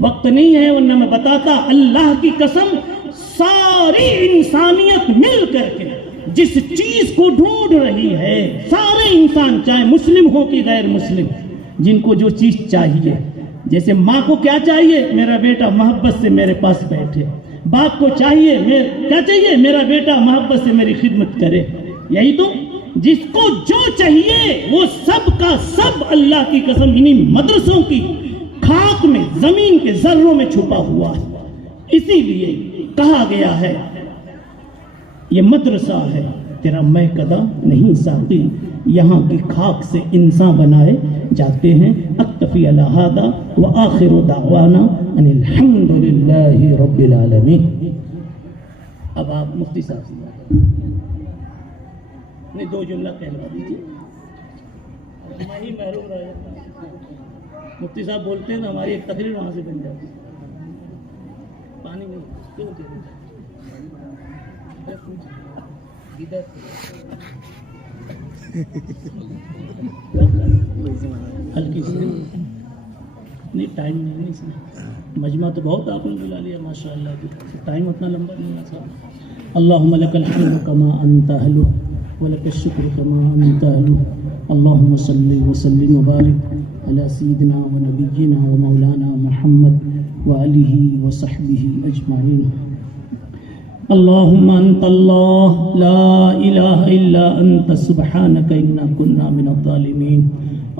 وقت نہیں ہے ورنہ میں بتاتا، اللہ کی قسم ساری انسانیت مل کر کے جس چیز کو ڈھونڈ رہی ہے، سارے انسان چاہے مسلم ہو کہ غیر مسلم، جن کو جو چیز چاہیے، جیسے ماں کو کیا چاہیے، میرا بیٹا محبت سے میرے پاس بیٹھے، باپ کو چاہیے کیا چاہیے، میرا بیٹا محبت سے میری خدمت کرے، یہی تو جس کو جو چاہیے وہ سب کا سب اللہ کی قسم انہی مدرسوں کی خاک میں، زمین کے ذروں میں چھپا ہوا ہے۔ اسی لیے کہا گیا ہے یہ مدرسہ ہے تیرا میں قدا نہیں ساقی، یہاں کی خاک سے انسان بنائے جاتے ہیں۔ اکتفی علی ھذا وآخر دعوانا ان الحمد للہ رب العالمین۔ اب آپ مفتی صاحب سے نہیں 2 جملہ کہلوا دیجیے، میں ہی محروم رہ جاتا ہوں۔ مفتی صاحب بولتے ہیں نا ہماری ایک تقریر وہاں سے بن جاتی، پانی نہیں کیوں ہلکی سی نہیں، ٹائم نہیں اس میں، مجمع تو بہت آپ نے بلا لیا ماشاء اللہ، ٹائم اتنا لمبا نہیں ہے صاحب۔ اللہم لک الحمد کما انت اہل ولک الشکر کما انت اہل، اللہم صلی وسلم وبارک علی سیدنا و نبینا و مولانا محمد وآلہ وصحبہ اجمعین۔ اللہم انت اللہ لا الہ الا انت سبحانک انا کنا من الظالمین،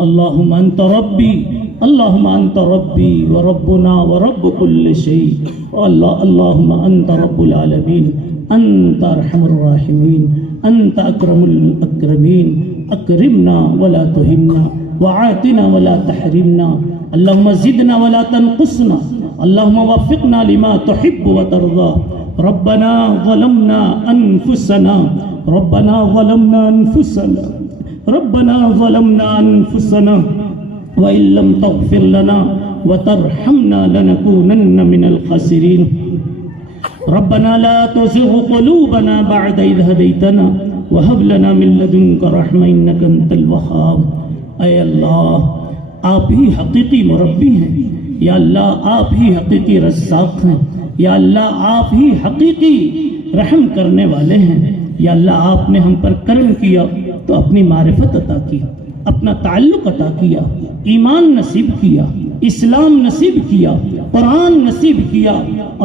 اللہم انت ربی، اللہم انت ربی وربنا ورب کل شیء، اللہم انت رب العالمین، انت ارحم الراحمین، انت اکرم الاکرمین، اکرمنا ولا تہنا وعاتنا ولا تحرمنا، اللہم زدنا ولا تنقصنا، اللہم وفقنا لما تحب وترضى، ربنا ظلمنا انفسنا، ربنا ظلمنا انفسنا، ربنا ظلمنا انفسنا وإن لم تغفر لنا وترحمنا لنكونن من الخاسرين، ربنا لا تزغ قلوبنا بعد إذ هديتنا وهب لنا من لدنك رحمة إنك أنت الوهاب۔ اے اللہ آپ ہی حقیقی مربی ہیں، یا اللہ آپ ہی حقیقی رزاق ہیں، یا اللہ آپ ہی حقیقی رحم کرنے والے ہیں، یا اللہ آپ نے ہم پر کرم کیا تو اپنی معرفت عطا کی، اپنا تعلق عطا کیا، ایمان نصیب کیا، اسلام نصیب کیا، قرآن نصیب کیا،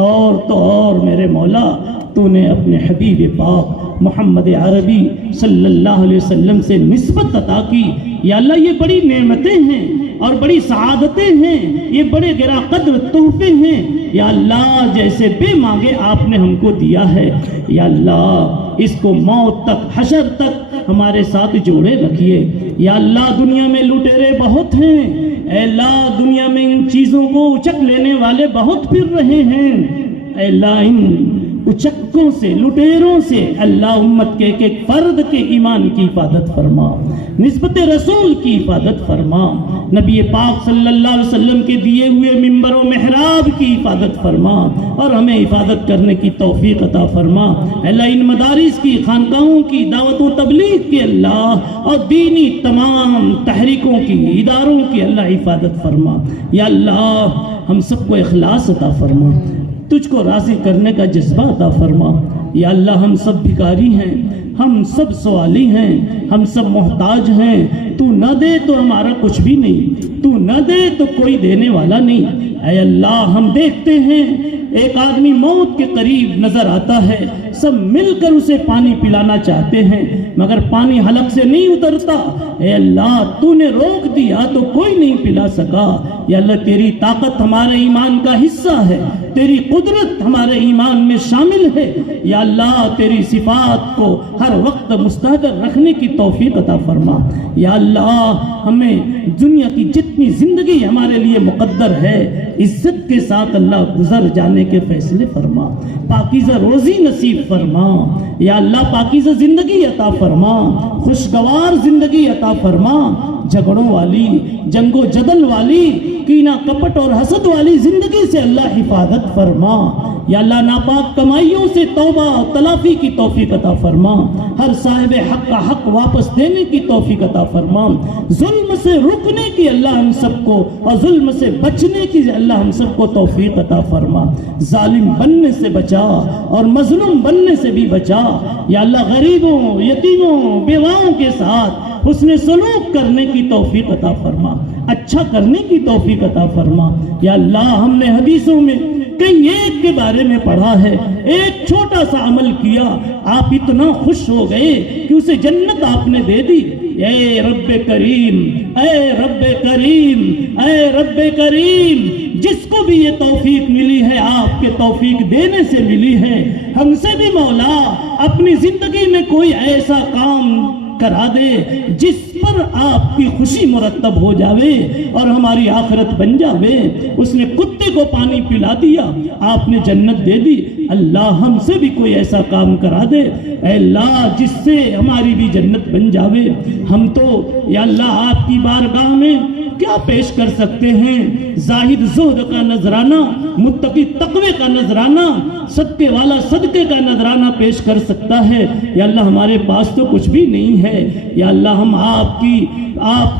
اور تو اور میرے مولا تو نے اپنے حبیب پاک محمد عربی صلی اللہ علیہ وسلم سے نسبت عطا کی۔ یا اللہ یہ بڑی نعمتیں ہیں اور بڑی سعادتیں ہیں، یہ بڑے گرا قدر تحفے ہیں، یا اللہ جیسے بے مانگے آپ نے ہم کو دیا ہے، یا اللہ اس کو موت تک حشر تک ہمارے ساتھ جوڑے رکھیے۔ یا اللہ دنیا میں لٹیرے بہت ہیں، اے اللہ دنیا میں ان چیزوں کو اچک لینے والے بہت پھر رہے ہیں، اے اللہ ان اچکوں سے لٹیروں سے اللہ امت کے ایک ایک فرد کے ایمان کی حفاظت فرما، نسبت رسول کی حفاظت فرما، نبی پاک صلی اللہ علیہ وسلم کے دیے ہوئے منبر و محراب کی حفاظت فرما، اور ہمیں حفاظت کرنے کی توفیق عطا فرما۔ اللہ ان مدارس کی، خانقاہوں کی، دعوت و تبلیغ کی اللہ اور دینی تمام تحریکوں کی، اداروں کی اللہ حفاظت فرما۔ یا اللہ ہم سب کو اخلاص عطا فرما، تجھ کو راضی کرنے کا جذبہ عطا فرما۔ یا اللہ ہم سب بھکاری ہیں، ہم سب سوالی ہیں، ہم سب محتاج ہیں، تو نہ دے تو ہمارا کچھ بھی نہیں، تو نہ دے تو کوئی دینے والا نہیں۔ اے اللہ ہم دیکھتے ہیں ایک آدمی موت کے قریب نظر آتا ہے، سب مل کر اسے پانی پلانا چاہتے ہیں مگر پانی حلق سے نہیں اترتا۔ اے اللہ تو نے روک دیا تو کوئی نہیں پلا سکا۔ یا اللہ تیری طاقت ہمارے ایمان کا حصہ ہے، تیری قدرت ہمارے ایمان میں شامل ہے۔ یا اللہ تیری صفات کو ہر وقت مستحضر رکھنے کی توفیق عطا فرما۔ یا اللہ ہمیں دنیا کی جتنی زندگی ہمارے لیے مقدر ہے عزت کے ساتھ اللہ گزر جانے کے فیصلے فرما، پاکیزہ روزی نصیب نصیب فرما، یا اللہ پاکیزہ زندگی عطا فرما، خوشگوار زندگی عطا فرما، جھگڑوں والی، جنگ و جدل والی، کینہ کپٹ اور حسد والی زندگی سے اللہ حفاظت فرما، یا اللہ ناپاک کمائیوں سے توبہ اور تلافی کی توفیق عطا فرما، ہر صاحب حق کا حق واپس دینے کی توفیق عطا فرما، ظلم سے رکنے کی اللہ ہم سب کو اور ظلم سے بچنے کی اللہ ہم سب کو توفیق عطا فرما، ظالم بننے سے بچا اور مظلوم بننے سے بھی بچا، یا اللہ غریبوں، یتیموں، بیواؤں کے ساتھ حسن سلوک کرنے کی توفیق عطا فرما، اچھا کرنے کی توفیق عطا فرما، یا اللہ ہم نے حدیثوں میں کئی ایک کے بارے میں پڑھا ہے، ایک چھوٹا سا عمل کیا، آپ اتنا خوش ہو گئے کہ اسے جنت آپ نے دے دی۔ اے رب کریم، اے رب کریم، اے رب کریم، جس کو بھی یہ توفیق ملی ہے آپ کے توفیق دینے سے ملی ہے، ہم سے بھی مولا اپنی زندگی میں کوئی ایسا کام کرا دے جس پر آپ کی خوشی مرتب ہو جاوے اور ہماری آخرت بن جاوے۔ اس نے کتے کو پانی پلا دیا، آپ نے جنت دے دی، اللہ ہم سے بھی کوئی ایسا کام کرا دے اے اللہ جس سے ہماری بھی جنت بن جاوے۔ ہم تو یا اللہ آپ کی بارگاہ میں کیا پیش کر سکتے ہیں؟ زاہد زہد کا نذرانہ، متقی تقوی کا نذرانہ، صدقے والا صدقے کا نذرانہ پیش کر سکتا ہے؟ یا اللہ ہمارے پاس تو کچھ بھی نہیں ہے، یا اللہ ہم آپ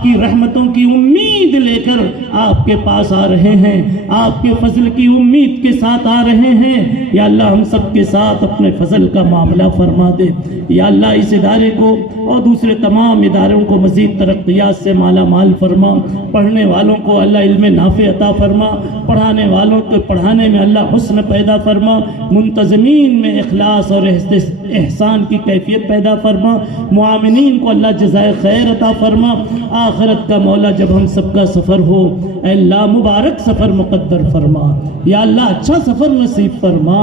کی رحمتوں کی امید لے کر آپ کے پاس آ رہے ہیں، آپ کے فضل کی امید کے ساتھ آ رہے ہیں، یا اللہ ہم سب کے ساتھ اپنے فضل کا معاملہ فرما دے۔ یا اللہ اس ادارے کو اور دوسرے تمام اداروں کو مزید ترقیات سے مالا مال فرما، پڑھنے والوں کو اللہ علم نافع عطا فرما، پڑھانے والوں کو پڑھانے میں اللہ حسن پیدا فرما، منتظمین میں اخلاص اور احسان کی کیفیت پیدا فرما، معاملین کو اللہ جزائے خیر عطا فرما۔ آخرت کا مولا جب ہم سب کا سفر ہو اے اللہ مبارک سفر مقدر فرما، یا اللہ اچھا سفر نصیب فرما۔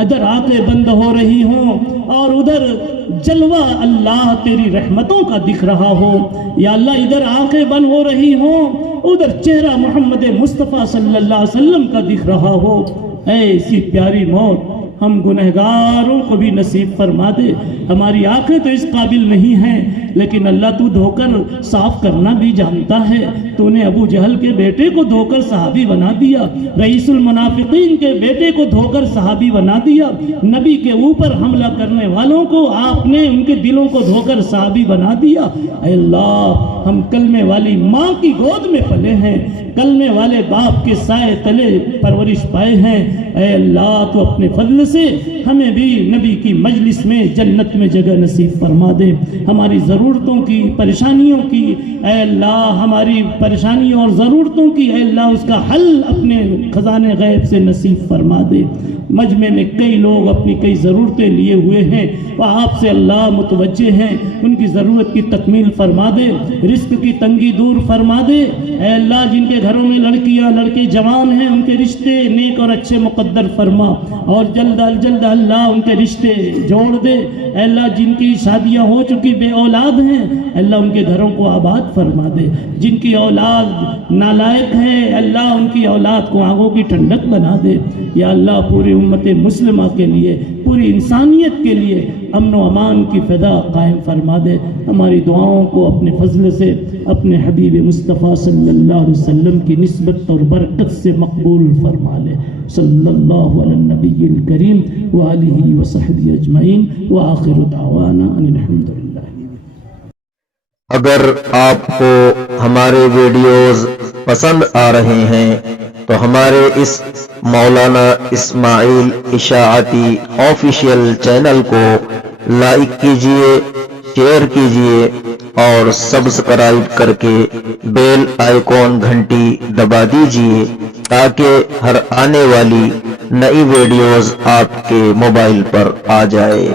ادھر آنکھیں بند ہو رہی ہوں اور ادھر جلوہ اللہ تیری رحمتوں کا دکھ رہا ہو، یا اللہ ادھر آنکھیں بند ہو رہی ہوں ادھر چہرہ محمد مصطفیٰ صلی اللہ علیہ وسلم کا دکھ رہا ہو، ایسی پیاری موت ہم گنہگاروں کو بھی نصیب فرما دے۔ ہماری آنکھیں تو اس قابل نہیں ہیں، لیکن اللہ تو دھو کر صاف کرنا بھی جانتا ہے۔ تو نے ابو جہل کے بیٹے کو دھو کر صحابی بنا دیا، رئیس المنافقین کے بیٹے کو دھو کر صحابی بنا دیا، نبی کے اوپر حملہ کرنے والوں کو آپ نے ان کے دلوں کو دھو کر صحابی بنا دیا۔ اے اللہ ہم کلمے والی ماں کی گود میں پلے ہیں، کلمے والے باپ کے سائے تلے پرورش پائے ہیں۔ اے اللہ تو اپنے فضل سے ہمیں بھی نبی کی مجلس میں جنت میں جگہ نصیب فرما دے۔ ہماری ضرورتوں کی، پریشانیوں کی اے اللہ، ہماری پریشانیوں اور ضرورتوں کی اے اللہ اس کا حل اپنے خزانے غیب سے نصیب فرما دے۔ مجمع میں کئی لوگ اپنی کئی ضرورتیں لیے ہوئے ہیں، وہ آپ سے اللہ متوجہ ہیں، ان کی ضرورت کی تکمیل فرما دے، رزق کی تنگی دور فرما دے۔ اے اللہ جن کے گھروں میں لڑکیاں لڑکے جوان ہیں ان کے رشتے نیک اور اچھے مقدر فرما، اور جلد از جلد اللہ ان کے رشتے جوڑ دے۔ اے اللہ جن کی شادیاں ہو چکی بے اولاد ہیں اللہ ان کے گھروں کو آباد فرما دے، جن کی اولاد نالائق ہے اللہ ان کی اولاد کو آنکھوں کی ٹھنڈک بنا دے۔ یا اللہ پوری امت مسلمہ کے لیے، پوری انسانیت کے لیے امن و امان کی فضا قائم فرما دے۔ ہماری دعاؤں کو اپنے فضل سے اپنے حبیب مصطفیٰ صلی اللہ علیہ وسلم کی نسبت اور برکت سے مقبول فرما لے۔ صلی اللہ علی النبی الکریم وآلہ وصحبہ اجمعین وآخر دعوانا ان الحمدللہ۔ اگر آپ کو ہمارے ویڈیوز پسند آ رہے ہیں تو ہمارے اس مولانا اسماعیل اشاعتی آفیشیل چینل کو لائک کیجئے، شیئر کیجئے اور سبسکرائب کر کے بیل آئیکن گھنٹی دبا دیجئے تاکہ ہر آنے والی نئی ویڈیوز آپ کے موبائل پر آ جائے۔